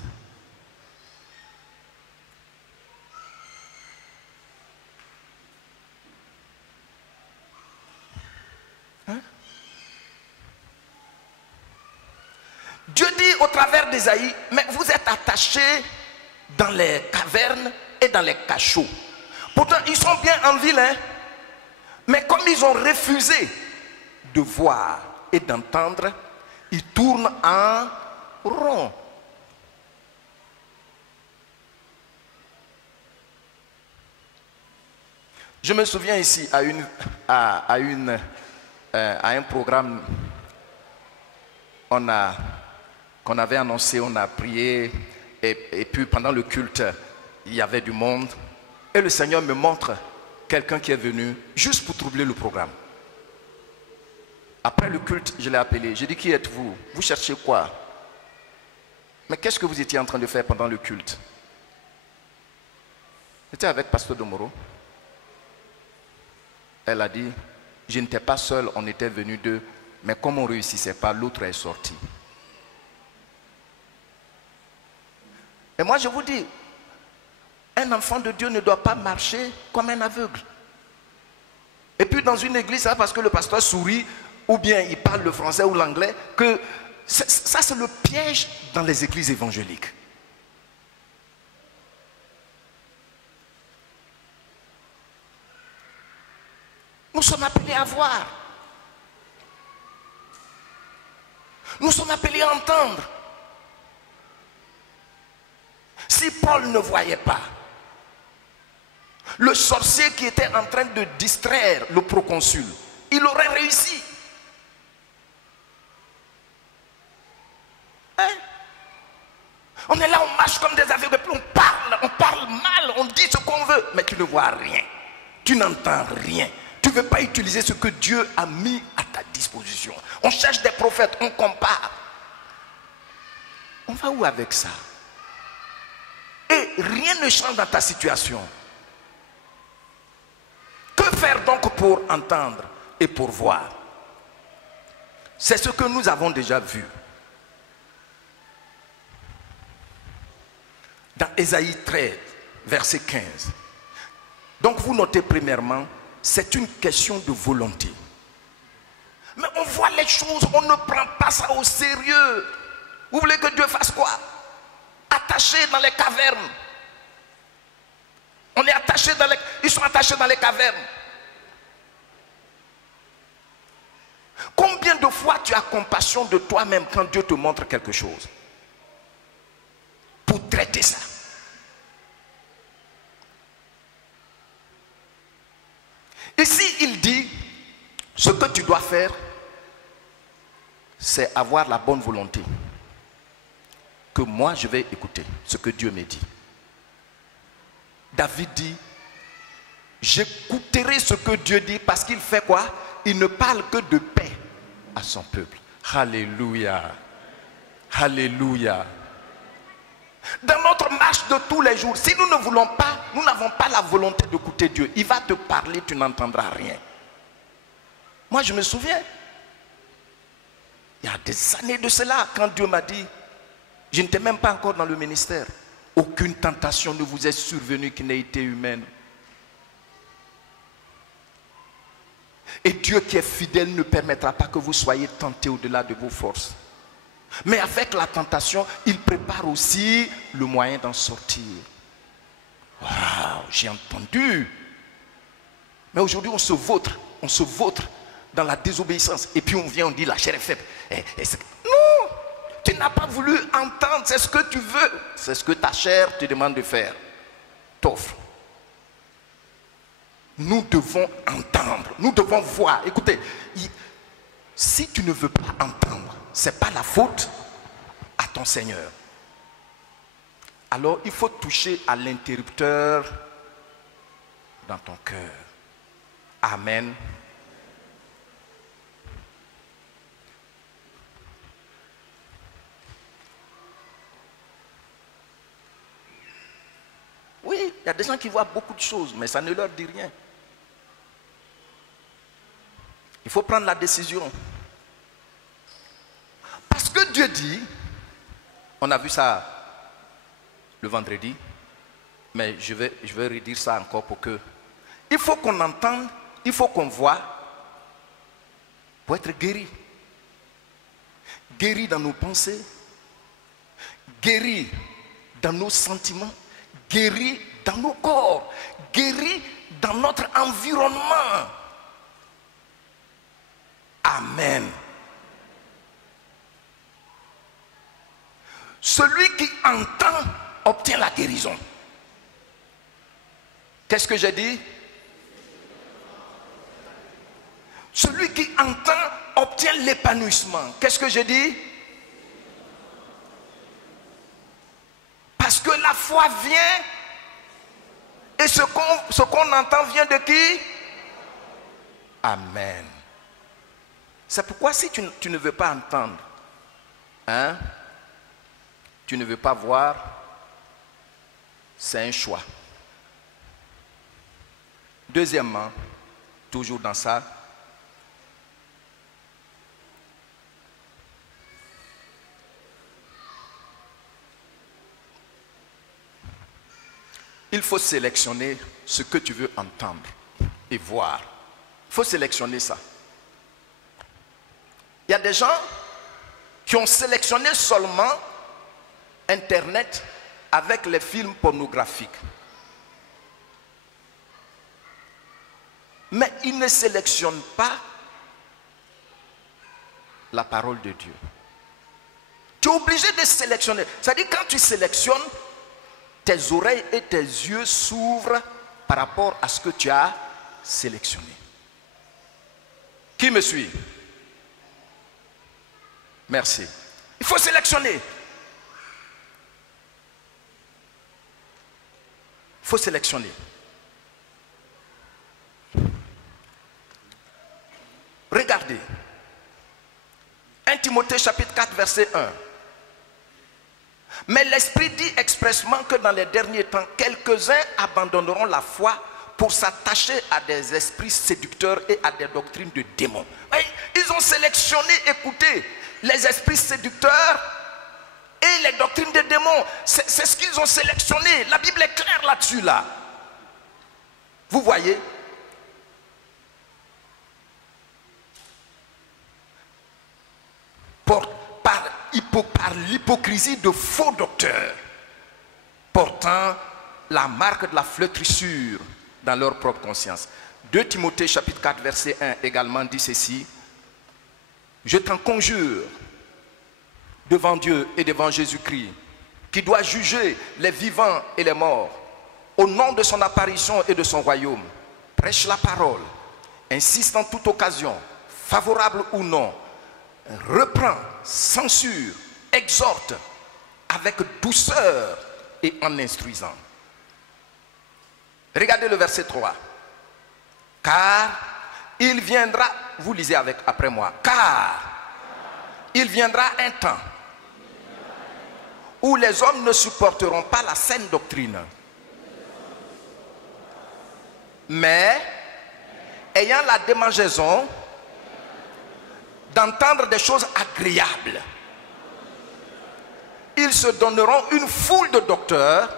Hein? Dieu dit au travers d'Ésaïe, mais vous êtes attachés dans les cavernes et dans les cachots. Pourtant, ils sont bien en ville, hein? Mais comme ils ont refusé de voir et d'entendre, ils tournent en rond. Je me souviens ici à un programme qu'on avait annoncé, on a prié, et puis pendant le culte, il y avait du monde. Et le Seigneur me montre quelqu'un qui est venu juste pour troubler le programme. Après le culte, je l'ai appelé. J'ai dit, qui êtes-vous? Vous cherchez quoi? Mais qu'est-ce que vous étiez en train de faire pendant le culte? J'étais avec Pasteur Domoro. Elle a dit, je n'étais pas seul, on était venus deux. Mais comme on ne réussissait pas, l'autre est sorti. Et moi je vous dis, un enfant de Dieu ne doit pas marcher comme un aveugle. Et puis dans une église, ça parce que le pasteur sourit, ou bien il parle le français ou l'anglais, que ça c'est le piège dans les églises évangéliques. Nous sommes appelés à voir. Nous sommes appelés à entendre. Si Paul ne voyait pas, le sorcier qui était en train de distraire le proconsul, il aurait réussi. Hein? On est là, on marche comme des aveugles, on parle mal, on dit ce qu'on veut, mais tu ne vois rien, tu n'entends rien. Tu ne veux pas utiliser ce que Dieu a mis à ta disposition. On cherche des prophètes, on compare. On va où avec ça? Et rien ne change dans ta situation. Que faire donc pour entendre et pour voir? C'est ce que nous avons déjà vu. Dans Ésaïe 13, verset 15. Donc vous notez premièrement, c'est une question de volonté. Mais on voit les choses, on ne prend pas ça au sérieux. Vous voulez que Dieu fasse quoi? Attaché dans les cavernes. On est attaché dans les... Ils sont attachés dans les cavernes. Combien de fois tu as compassion de toi-même quand Dieu te montre quelque chose? Pour traiter ça. Ici, il dit, ce que tu dois faire, c'est avoir la bonne volonté. Que moi, je vais écouter ce que Dieu me dit. David dit, j'écouterai ce que Dieu dit parce qu'il fait quoi? Il ne parle que de paix à son peuple. Alléluia. Alléluia. Dans notre marche de tous les jours, si nous ne voulons pas, nous n'avons pas la volonté d'écouter Dieu, il va te parler, tu n'entendras rien. Moi, je me souviens, il y a des années de cela, quand Dieu m'a dit, je n'étais même pas encore dans le ministère, aucune tentation ne vous est survenue qui n'ait été humaine. Et Dieu qui est fidèle ne permettra pas que vous soyez tentés au-delà de vos forces. Mais avec la tentation, il prépare aussi le moyen d'en sortir. Waouh, j'ai entendu. Mais aujourd'hui, on se vautre dans la désobéissance. Et puis on vient, on dit la chair est faible. Non, tu n'as pas voulu entendre, c'est ce que tu veux. C'est ce que ta chair te demande de faire. T'offre. Nous devons entendre, nous devons voir. Écoutez, si tu ne veux pas entendre, ce n'est pas la faute à ton Seigneur. Alors il faut toucher à l'interrupteur dans ton cœur. Amen. Oui, il y a des gens qui voient beaucoup de choses, mais ça ne leur dit rien. Il faut prendre la décision. Parce que Dieu dit, on a vu ça le vendredi, mais je vais redire ça encore pour que... Il faut qu'on entende, il faut qu'on voit pour être guéri. Guéri dans nos pensées, guéri dans nos sentiments, guéri dans nos corps, guéri dans notre environnement. Amen. Celui qui entend obtient la guérison. Qu'est-ce que j'ai dit? Celui qui entend obtient l'épanouissement. Qu'est-ce que j'ai dit? Parce que la foi vient et ce qu'on entend vient de qui? Amen. C'est pourquoi si tu ne veux pas entendre, hein, tu ne veux pas voir, c'est un choix. Deuxièmement, toujours dans ça, il faut sélectionner ce que tu veux entendre et voir. Il faut sélectionner ça. Il y a des gens qui ont sélectionné seulement Internet avec les films pornographiques. Mais ils ne sélectionnent pas la parole de Dieu. Tu es obligé de sélectionner. C'est-à-dire quand tu sélectionnes, tes oreilles et tes yeux s'ouvrent par rapport à ce que tu as sélectionné. Qui me suit? Merci. Il faut sélectionner. Il faut sélectionner. Regardez. 1 Timothée chapitre 4 verset 1. Mais l'Esprit dit expressement que dans les derniers temps, quelques-uns abandonneront la foi pour s'attacher à des esprits séducteurs et à des doctrines de démons. Ils ont sélectionné, écoutez, les esprits séducteurs Et les doctrines des démons, c'est ce qu'ils ont sélectionné. La Bible est claire là-dessus, là. Vous voyez? Par l'hypocrisie de faux docteurs, portant la marque de la flétrissure dans leur propre conscience. 2 Timothée chapitre 4 verset 1 également dit ceci: je t'en conjure devant Dieu et devant Jésus-Christ, qui doit juger les vivants et les morts, au nom de son apparition et de son royaume, prêche la parole, insiste en toute occasion, favorable ou non, reprend, censure, exhorte avec douceur et en instruisant. Regardez le verset 3. Car il viendra, vous lisez après moi, car il viendra un temps où les hommes ne supporteront pas la saine doctrine, mais ayant la démangeaison d'entendre des choses agréables, ils se donneront une foule de docteurs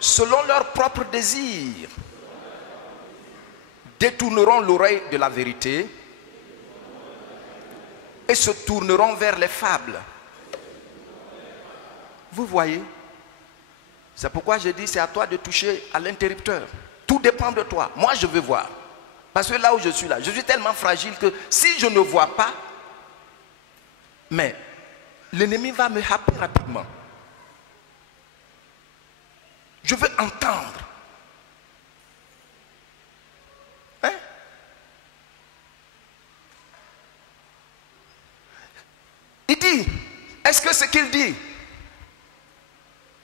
selon leurs propres désirs, détourneront l'oreille de la vérité et se tourneront vers les fables. Vous voyez? C'est pourquoi je dis, c'est à toi de toucher à l'interrupteur. Tout dépend de toi. Moi, je veux voir. Parce que là où je suis là, je suis tellement fragile que si je ne vois pas, mais l'ennemi va me happer rapidement. Je veux entendre. Hein? Il dit, est-ce que ce qu'il dit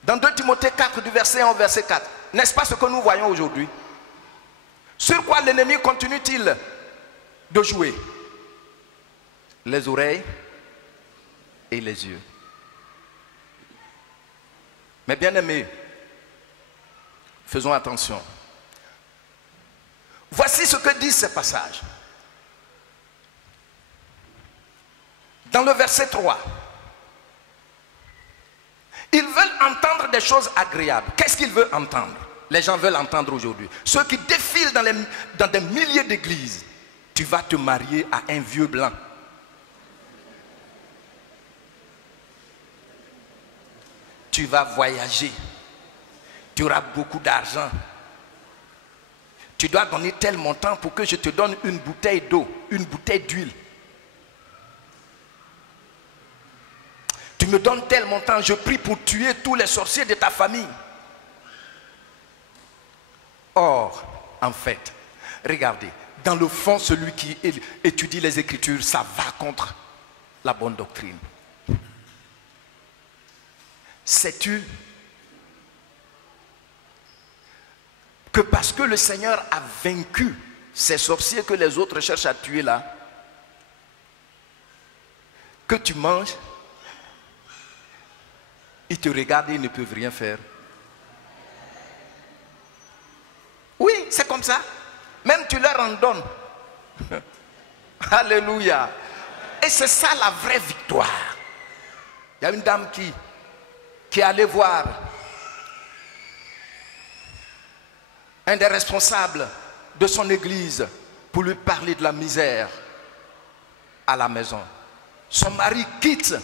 dans 2 Timothée 4 du verset 1 au verset 4, n'est-ce pas ce que nous voyons aujourd'hui? Sur quoi l'ennemi continue-t-il de jouer? Les oreilles et les yeux. Mais bien aimés, faisons attention. Voici ce que disent ces passages. Dans le verset 3, ils veulent entendre des choses agréables. Qu'est-ce qu'ils veulent entendre? Les gens veulent entendre aujourd'hui. Ceux qui défilent dans des milliers d'églises. Tu vas te marier à un vieux blanc. Tu vas voyager. Tu auras beaucoup d'argent. Tu dois donner tel montant pour que je te donne une bouteille d'eau, une bouteille d'huile. Tu me donnes tel montant, je prie pour tuer tous les sorciers de ta famille. Or, en fait, regardez, dans le fond, celui qui étudie les Écritures, ça va contre la bonne doctrine. Sais-tu que parce que le Seigneur a vaincu ces sorciers que les autres cherchent à tuer là, que tu manges, ils te regardent et ils ne peuvent rien faire. Oui, c'est comme ça. Même tu leur en donnes. Alléluia. Et c'est ça la vraie victoire. Il y a une dame qui est allée voir un des responsables de son église pour lui parler de la misère à la maison. Son mari quitte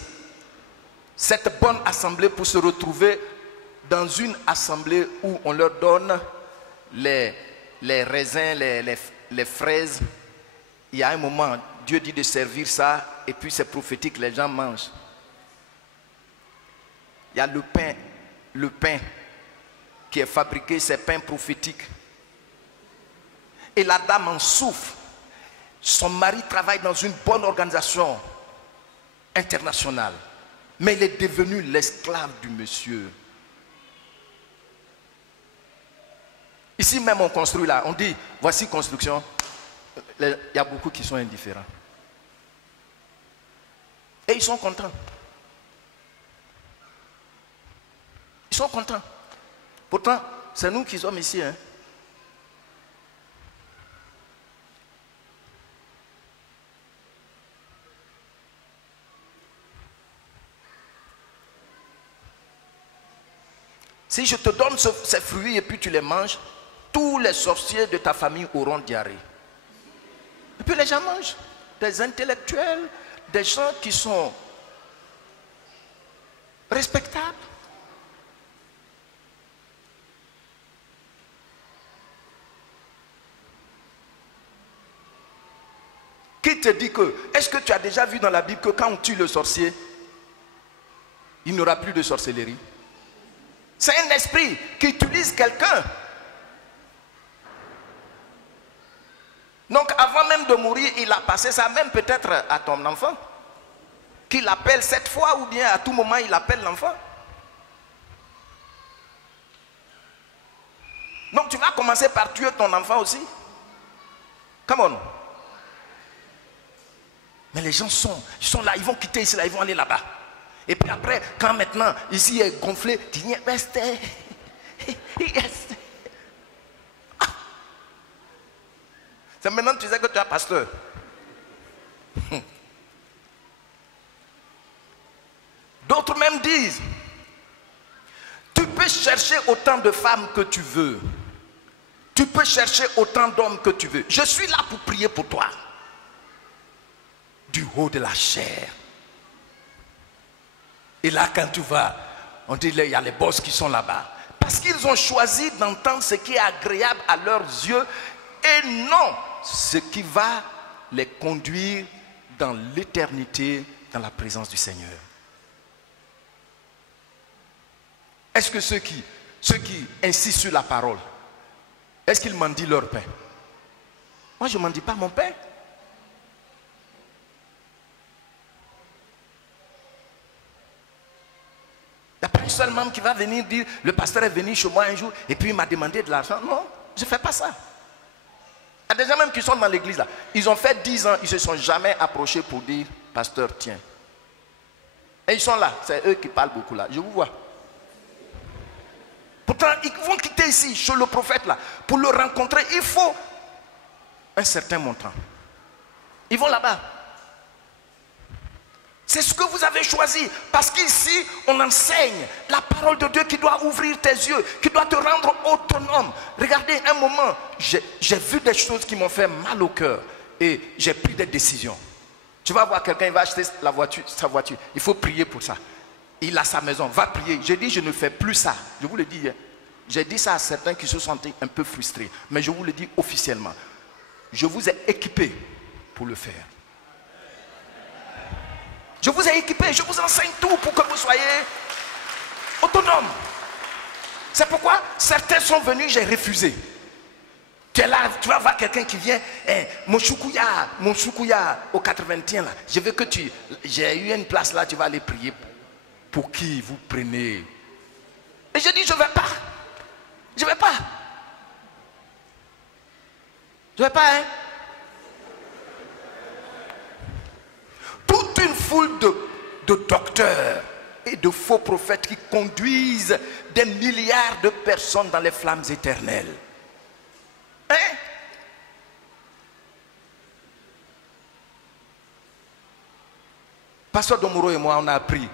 cette bonne assemblée pour se retrouver dans une assemblée où on leur donne les raisins, les fraises. Il y a un moment, Dieu dit de servir ça et puis c'est prophétique, les gens mangent. Il y a le pain qui est fabriqué, c'est pain prophétique. Et la dame en souffre. Son mari travaille dans une bonne organisation internationale, mais il est devenu l'esclave du monsieur. Ici même on construit là, on dit voici construction. Il y a beaucoup qui sont indifférents. Et ils sont contents. Ils sont contents. Pourtant, c'est nous qui sommes ici. Hein. Si je te donne ces fruits et puis tu les manges, tous les sorciers de ta famille auront diarrhée. Et puis les gens mangent. Des intellectuels, des gens qui sont respectables. Qui te dit que, est-ce que tu as déjà vu dans la Bible que quand on tue le sorcier, il n'y aura plus de sorcellerie? C'est un esprit qui utilise quelqu'un. Donc avant même de mourir, il a passé ça même peut-être à ton enfant. Qu'il appelle 7 fois ou bien à tout moment il appelle l'enfant. Donc tu vas commencer par tuer ton enfant aussi. Come on. Mais les gens ils sont là, ils vont quitter ici, là, ils vont aller là-bas. Et puis après, quand maintenant, ici est gonflé, tu dis, c'est maintenant que tu sais que tu es pasteur. D'autres même disent, tu peux chercher autant de femmes que tu veux. Tu peux chercher autant d'hommes que tu veux. Je suis là pour prier pour toi. Du haut de la chair. Et là, quand tu vas, on dit, il y a les boss qui sont là-bas. Parce qu'ils ont choisi d'entendre ce qui est agréable à leurs yeux et non ce qui va les conduire dans l'éternité, dans la présence du Seigneur. Est-ce que ceux qui insistent sur la parole, est-ce qu'ils mendient leur pain? Moi, je ne mendie pas mon pain. Il n'y a pas une seule membre qui va venir dire, le pasteur est venu chez moi un jour et puis il m'a demandé de l'argent. Non, je ne fais pas ça. Il y a des gens même qui sont dans l'église là. Ils ont fait 10 ans, ils ne se sont jamais approchés pour dire, pasteur, tiens. Et ils sont là, c'est eux qui parlent beaucoup là. Je vous vois. Pourtant, ils vont quitter ici, chez le prophète là. Pour le rencontrer, il faut un certain montant. Ils vont là-bas. C'est ce que vous avez choisi. Parce qu'ici, on enseigne la parole de Dieu qui doit ouvrir tes yeux, qui doit te rendre autonome. Regardez, un moment, j'ai vu des choses qui m'ont fait mal au cœur. Et j'ai pris des décisions. Tu vas voir quelqu'un, il va acheter sa voiture. Il faut prier pour ça. Il a sa maison, va prier. J'ai dit, je ne fais plus ça. Je vous le dis. J'ai dit ça à certains qui se sentaient un peu frustrés. Mais je vous le dis officiellement. Je vous ai équipé pour le faire. Je vous ai équipé, je vous enseigne tout pour que vous soyez autonomes. C'est pourquoi certains sont venus, j'ai refusé. Tu es là, tu vas voir quelqu'un qui vient, mon choukouya au 81 là. Je veux que j'ai eu une place là, tu vas aller prier. Pour qui vous prenez? Et je dis, je ne vais pas. Je ne vais pas. Je ne vais pas, hein. Toute une foule de docteurs et de faux prophètes qui conduisent des milliards de personnes dans les flammes éternelles. Hein? Pasteur Domoro et moi, on a appris.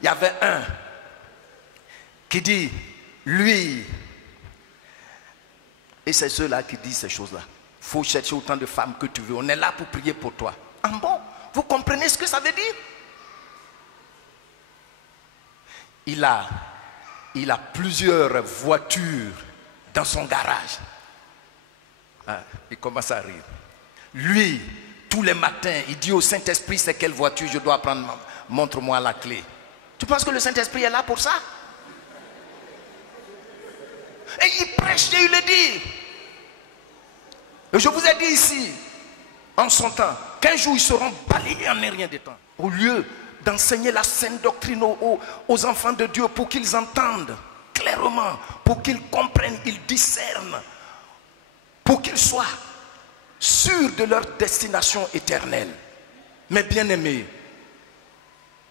Il y avait un qui dit, lui, et c'est ceux-là qui disent ces choses-là. Il faut chercher autant de femmes que tu veux. On est là pour prier pour toi. Ah bon? Vous comprenez ce que ça veut dire? Il a plusieurs voitures dans son garage. Ah, il commence à rire. Lui, tous les matins, il dit au Saint-Esprit, c'est quelle voiture je dois prendre? Montre-moi la clé. Tu penses que le Saint-Esprit est là pour ça? Et il prêche et il le dit. Et je vous ai dit ici, en son temps, qu'un jour ils seront balayés en un rien de temps. Au lieu d'enseigner la sainte doctrine aux enfants de Dieu pour qu'ils entendent clairement, pour qu'ils comprennent, ils discernent, pour qu'ils soient sûrs de leur destination éternelle. Mais bien aimés,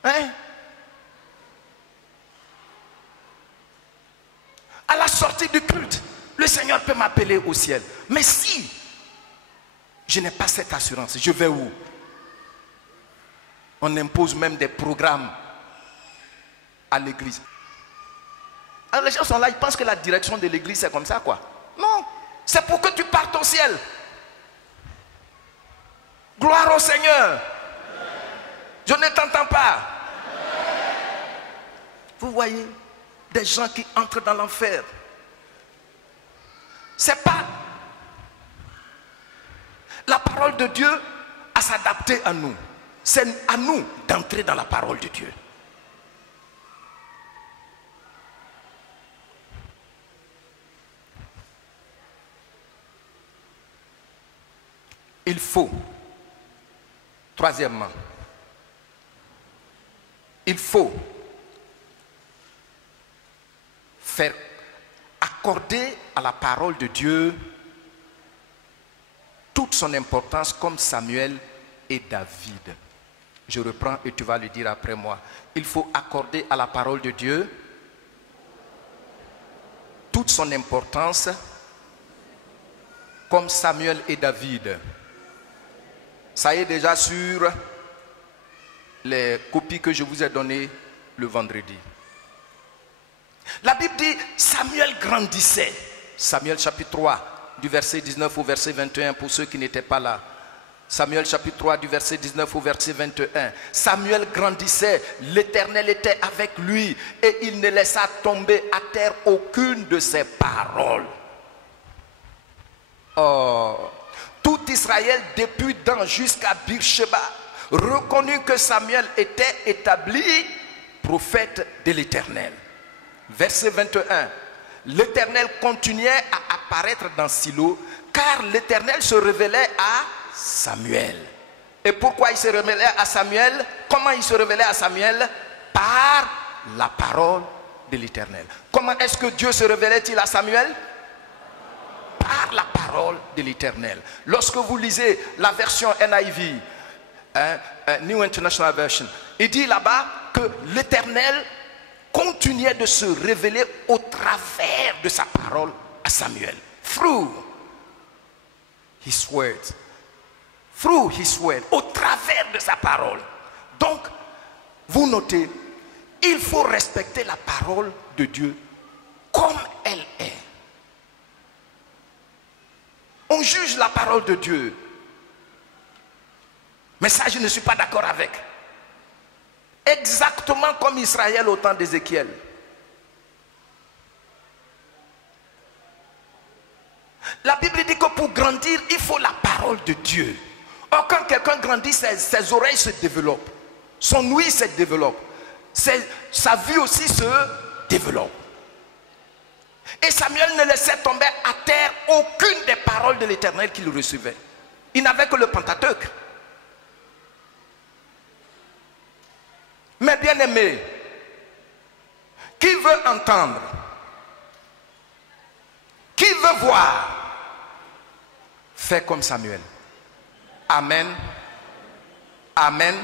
hein? À la sortie du culte, le Seigneur peut m'appeler au ciel. Mais si je n'ai pas cette assurance, je vais où? On impose même des programmes à l'église. Alors les gens sont là, ils pensent que la direction de l'église c'est comme ça quoi. Non, c'est pour que tu partes au ciel. Gloire au Seigneur. Je ne t'entends pas. Vous voyez des gens qui entrent dans l'enfer. C'est pas la parole de Dieu à s'adapter à nous. C'est à nous d'entrer dans la parole de Dieu. Il faut, troisièmement, il faut faire accorder à la parole de Dieu toute son importance comme Samuel et David. Je reprends et tu vas le dire après moi. Il faut accorder à la parole de Dieu toute son importance comme Samuel et David. Ça y est déjà sur les copies que je vous ai données le vendredi. La Bible dit Samuel grandissait. Samuel chapitre 3 du verset 19 au verset 21 pour ceux qui n'étaient pas là. Samuel chapitre 3 du verset 19 au verset 21. Samuel grandissait, l'Éternel était avec lui et il ne laissa tomber à terre aucune de ses paroles. Oh, tout Israël depuis Dan jusqu'à Beersheba reconnut que Samuel était établi prophète de l'Éternel. Verset 21. L'Éternel continuait à apparaître dans Silo car l'Éternel se révélait à Samuel. Et pourquoi il se révélait à Samuel? Comment il se révélait à Samuel? Par la parole de l'Éternel. Comment est-ce que Dieu se révélait-il à Samuel? Par la parole de l'Éternel. Lorsque vous lisez la version NIV, New International Version, il dit là-bas que l'Éternel continuait de se révéler au travers de sa parole à Samuel. Through his words. Through his word. Au travers de sa parole. Donc, vous notez, il faut respecter la parole de Dieu comme elle est. On juge la parole de Dieu. Mais ça, je ne suis pas d'accord avec. Exactement comme Israël au temps d'Ézéchiel. La Bible dit que pour grandir, il faut la parole de Dieu. Or, quand quelqu'un grandit, ses oreilles se développent. Son ouïe se développe. Sa vue aussi se développe. Et Samuel ne laissait tomber à terre aucune des paroles de l'Éternel qu'il recevait. Il n'avait que le Pentateuque. Mais bien aimé, qui veut entendre? Qui veut voir? Fais comme Samuel. Amen. Amen.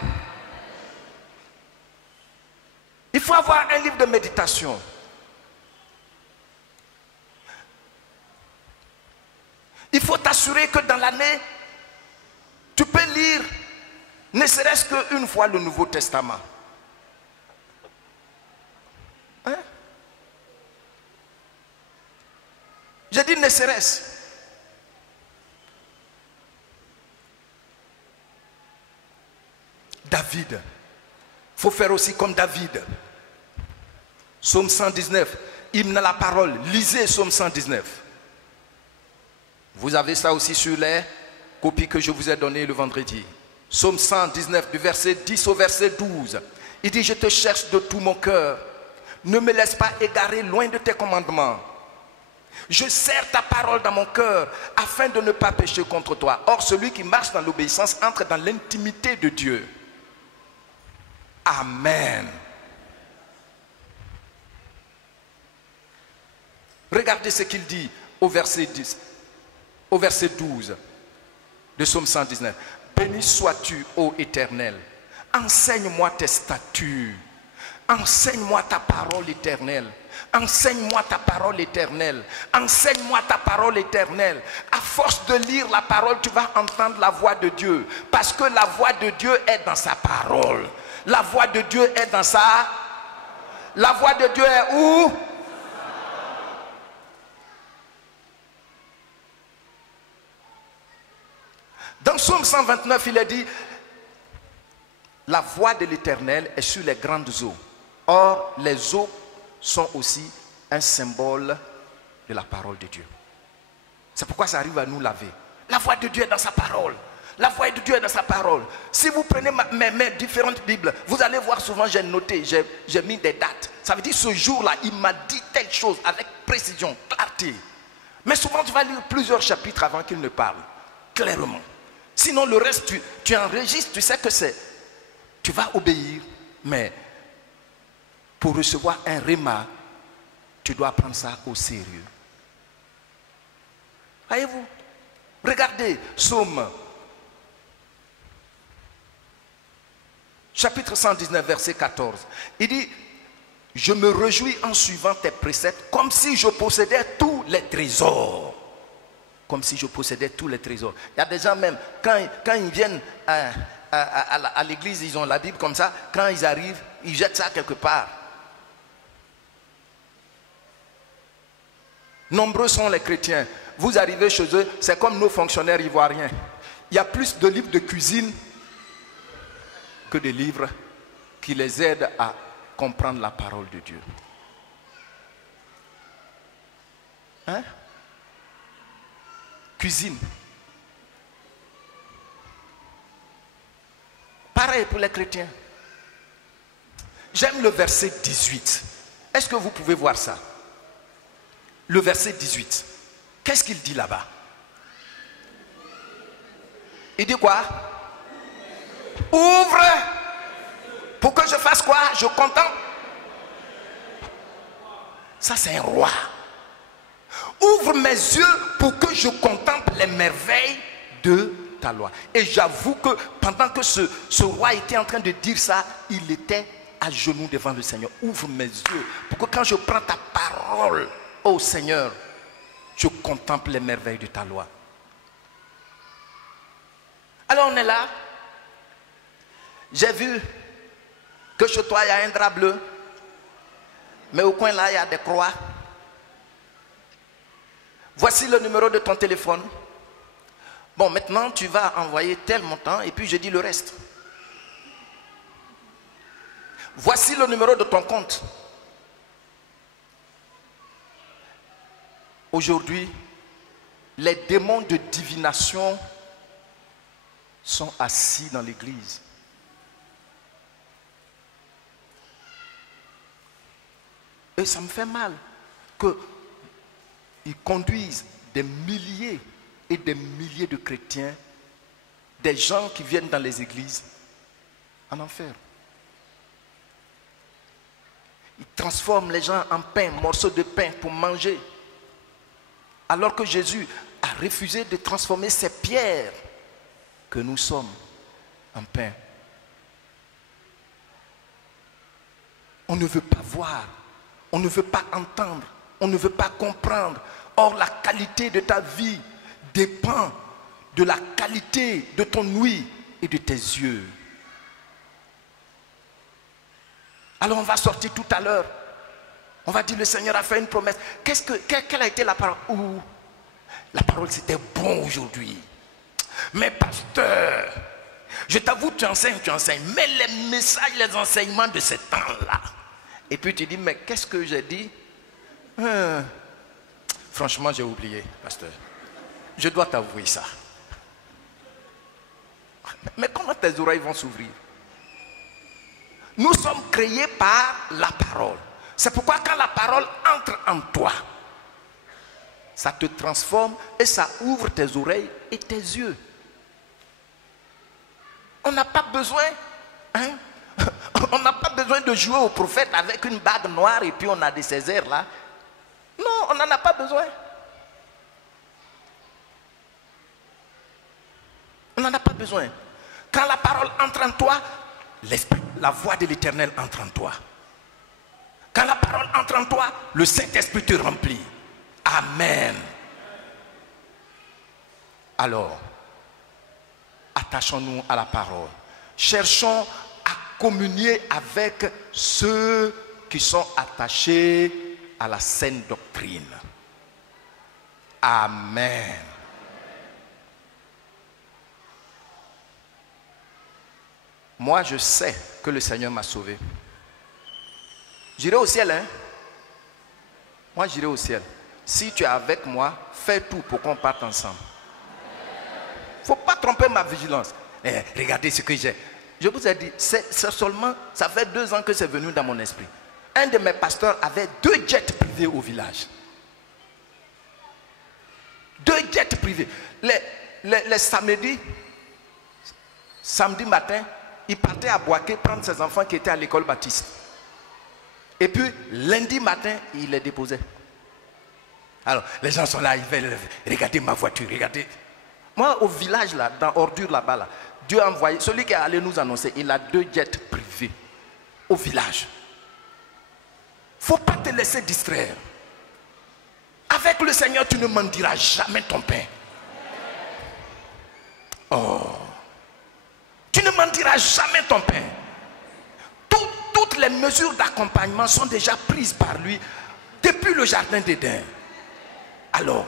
Il faut avoir un livre de méditation. Il faut t'assurer que dans l'année, tu peux lire ne serait-ce qu'une fois le Nouveau Testament. Hein? J'ai dit ne serait-ce. David. Il faut faire aussi comme David. Psaume 119. Hymne à la parole. Lisez Psaume 119. Vous avez ça aussi sur les copies que je vous ai données le vendredi. Psaume 119 du verset 10 au verset 12. Il dit, je te cherche de tout mon cœur. Ne me laisse pas égarer loin de tes commandements. Je serre ta parole dans mon cœur afin de ne pas pécher contre toi. Or, celui qui marche dans l'obéissance entre dans l'intimité de Dieu. Amen. Regardez ce qu'il dit au verset 10. Au verset 12 de Psaume 119. Béni sois-tu, ô Éternel. Enseigne-moi tes statuts. Enseigne-moi ta parole éternelle. Enseigne-moi ta parole éternelle. Enseigne-moi ta parole éternelle. À force de lire la parole, tu vas entendre la voix de Dieu. Parce que la voix de Dieu est dans sa parole. La voix de Dieu est dans sa... La voix de Dieu est où? 129, il est dit, la voix de l'Éternel est sur les grandes eaux. Or, les eaux sont aussi un symbole de la parole de Dieu. C'est pourquoi ça arrive à nous laver. La voix de Dieu est dans sa parole. La voix de Dieu est dans sa parole. Si vous prenez mes différentes Bibles, vous allez voir souvent, j'ai noté, j'ai mis des dates. Ça veut dire ce jour-là, il m'a dit telle chose avec précision, clarté. Mais souvent, tu vas lire plusieurs chapitres avant qu'il ne parle clairement. Sinon, le reste, tu enregistres, tu sais que c'est. Tu vas obéir, mais pour recevoir un réma, tu dois prendre ça au sérieux. Voyez-vous? Regardez, Psaume, chapitre 119, verset 14. Il dit, je me réjouis en suivant tes préceptes comme si je possédais tous les trésors. Comme si je possédais tous les trésors. Il y a des gens même, quand ils viennent à l'église, ils ont la Bible comme ça. Quand ils arrivent, ils jettent ça quelque part. Nombreux sont les chrétiens. Vous arrivez chez eux, c'est comme nos fonctionnaires ivoiriens. Il y a plus de livres de cuisine que de livres qui les aident à comprendre la parole de Dieu. Hein? Cuisine. Pareil pour les chrétiens. J'aime le verset 18. Est-ce que vous pouvez voir ça? Le verset 18. Qu'est-ce qu'il dit là-bas? Il dit quoi? Ouvre pour que je fasse quoi? Je contemple. Ça, c'est un roi. Ouvre mes yeux pour que je contemple les merveilles de ta loi. Et j'avoue que pendant que ce roi était en train de dire ça, il était à genoux devant le Seigneur. Ouvre mes yeux pour que quand je prends ta parole, ô Seigneur, je contemple les merveilles de ta loi. Alors on est là. J'ai vu que chez toi il y a un drap bleu, mais au coin là il y a des croix. Voici le numéro de ton téléphone. Bon, maintenant tu vas envoyer tel montant et puis je dis le reste. Voici le numéro de ton compte. Aujourd'hui, les démons de divination sont assis dans l'église. Et ça me fait mal qu'ils conduisent des milliers et des milliers de chrétiens, des gens qui viennent dans les églises, en enfer. Ils transforment les gens en pain, morceaux de pain pour manger. Alors que Jésus a refusé de transformer ces pierres que nous sommes en pain. On ne veut pas voir, on ne veut pas entendre, on ne veut pas comprendre. Or, la qualité de ta vie dépend de la qualité de ton ouïe et de tes yeux. Alors on va sortir tout à l'heure. On va dire le Seigneur a fait une promesse. Quelle a été la parole? La parole c'était bon aujourd'hui. Mais pasteur, je t'avoue, tu enseignes. Mais les messages, les enseignements de ce temps-là. Et puis tu dis, mais qu'est-ce que j'ai dit? Franchement, j'ai oublié, pasteur. Je dois t'avouer ça. Mais comment tes oreilles vont s'ouvrir? Nous sommes créés par la parole. C'est pourquoi quand la parole entre en toi, ça te transforme et ça ouvre tes oreilles et tes yeux. On n'a pas besoin, on n'a pas besoin de jouer au prophète avec une bague noire et puis on a des Césaires là. Non, on n'en a pas besoin. On n'en a pas besoin. Quand la parole entre en toi, la voix de l'Éternel entre en toi. Quand la parole entre en toi, le Saint-Esprit te remplit. Amen. Alors, attachons-nous à la parole. Cherchons à communier avec ceux qui sont attachés à la saine doctrine. Amen. Moi, je sais que le Seigneur m'a sauvé. J'irai au ciel, hein? Moi, j'irai au ciel. Si tu es avec moi, fais tout pour qu'on parte ensemble. Il ne faut pas tromper ma vigilance. Regardez ce que j'ai. Je vous ai dit, c'est seulement, ça fait 2 ans que c'est venu dans mon esprit. Un de mes pasteurs avait 2 jets privés au village. 2 jets privés. Les samedis, samedi matin, il partait à Boaké prendre ses enfants qui étaient à l'école baptiste. Et puis, lundi matin, il les déposait. Alors, les gens sont là, ils veulent regarder ma voiture, regardez. Moi, au village, là, dans Ordure, là-bas, là, Dieu a envoyé, celui qui est allé nous annoncer, il a 2 jets privés au village. Il ne faut pas te laisser distraire. Avec le Seigneur, tu ne mendiras jamais ton pain. Oh. Tu ne mendiras jamais ton pain. Toutes les mesures d'accompagnement sont déjà prises par lui depuis le jardin d'Éden. Alors,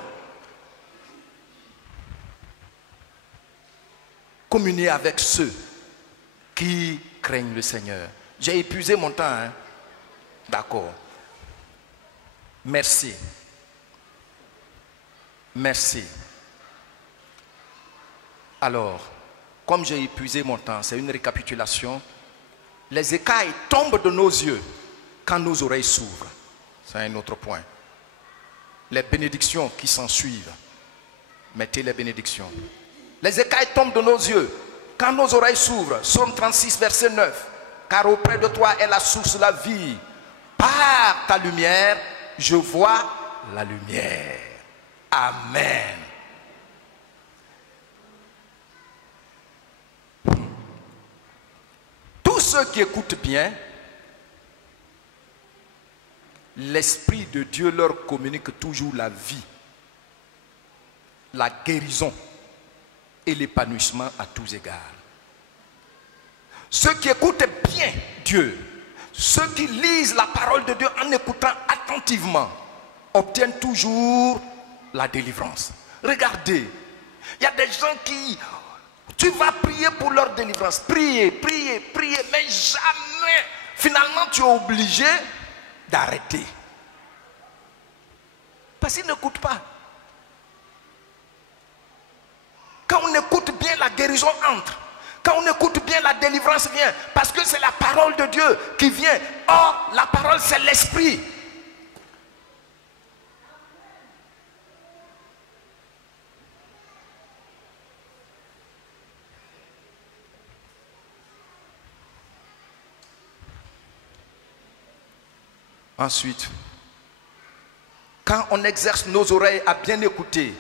communier avec ceux qui craignent le Seigneur. J'ai épuisé mon temps, hein? D'accord. Merci. Merci. Alors, comme j'ai épuisé mon temps, c'est une récapitulation. Les écailles tombent de nos yeux quand nos oreilles s'ouvrent. C'est un autre point. Les bénédictions qui s'en suivent. Mettez les bénédictions. Les écailles tombent de nos yeux quand nos oreilles s'ouvrent. Psaume 36, verset 9. Car auprès de toi est la source de la vie. Par ta lumière, je vois la lumière. Amen. Tous ceux qui écoutent bien, l'Esprit de Dieu leur communique toujours la vie, la guérison et l'épanouissement à tous égards. Ceux qui écoutent bien Dieu, ceux qui lisent la parole de Dieu en écoutant attentivement, obtiennent toujours la délivrance. Regardez, il y a des gens qui... Tu vas prier pour leur délivrance. Prier, prier, prier. Mais jamais, finalement, tu es obligé d'arrêter. Parce qu'ils n'écoutent pas. Quand on écoute bien, la guérison entre. Quand on écoute bien, la délivrance vient. Parce que c'est la parole de Dieu qui vient. Or, la parole, c'est l'esprit. Ensuite, quand on exerce nos oreilles à bien écouter,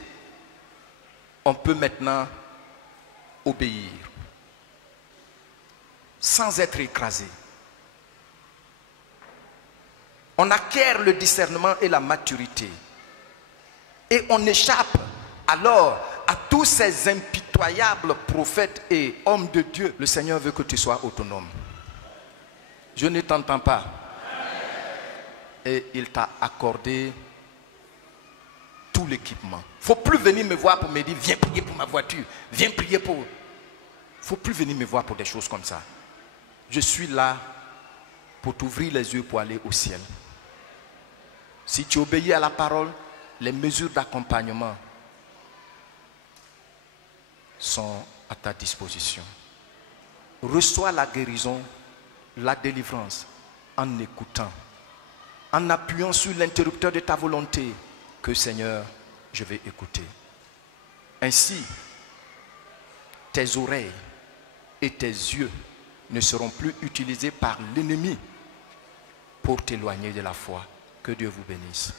on peut maintenant obéir sans être écrasé. On acquiert le discernement et la maturité. Et on échappe alors à tous ces impitoyables prophètes et hommes de Dieu. Le Seigneur veut que tu sois autonome. Je ne t'entends pas. Et il t'a accordé tout l'équipement. Il ne faut plus venir me voir pour me dire viens prier pour ma voiture, viens prier pour... Il ne faut plus venir me voir pour des choses comme ça. Je suis là pour t'ouvrir les yeux pour aller au ciel. Si tu obéis à la parole, les mesures d'accompagnement sont à ta disposition. Reçois la guérison, la délivrance en écoutant, en appuyant sur l'interrupteur de ta volonté, que Seigneur, je vais écouter. Ainsi, tes oreilles et tes yeux ne seront plus utilisés par l'ennemi pour t'éloigner de la foi. Que Dieu vous bénisse.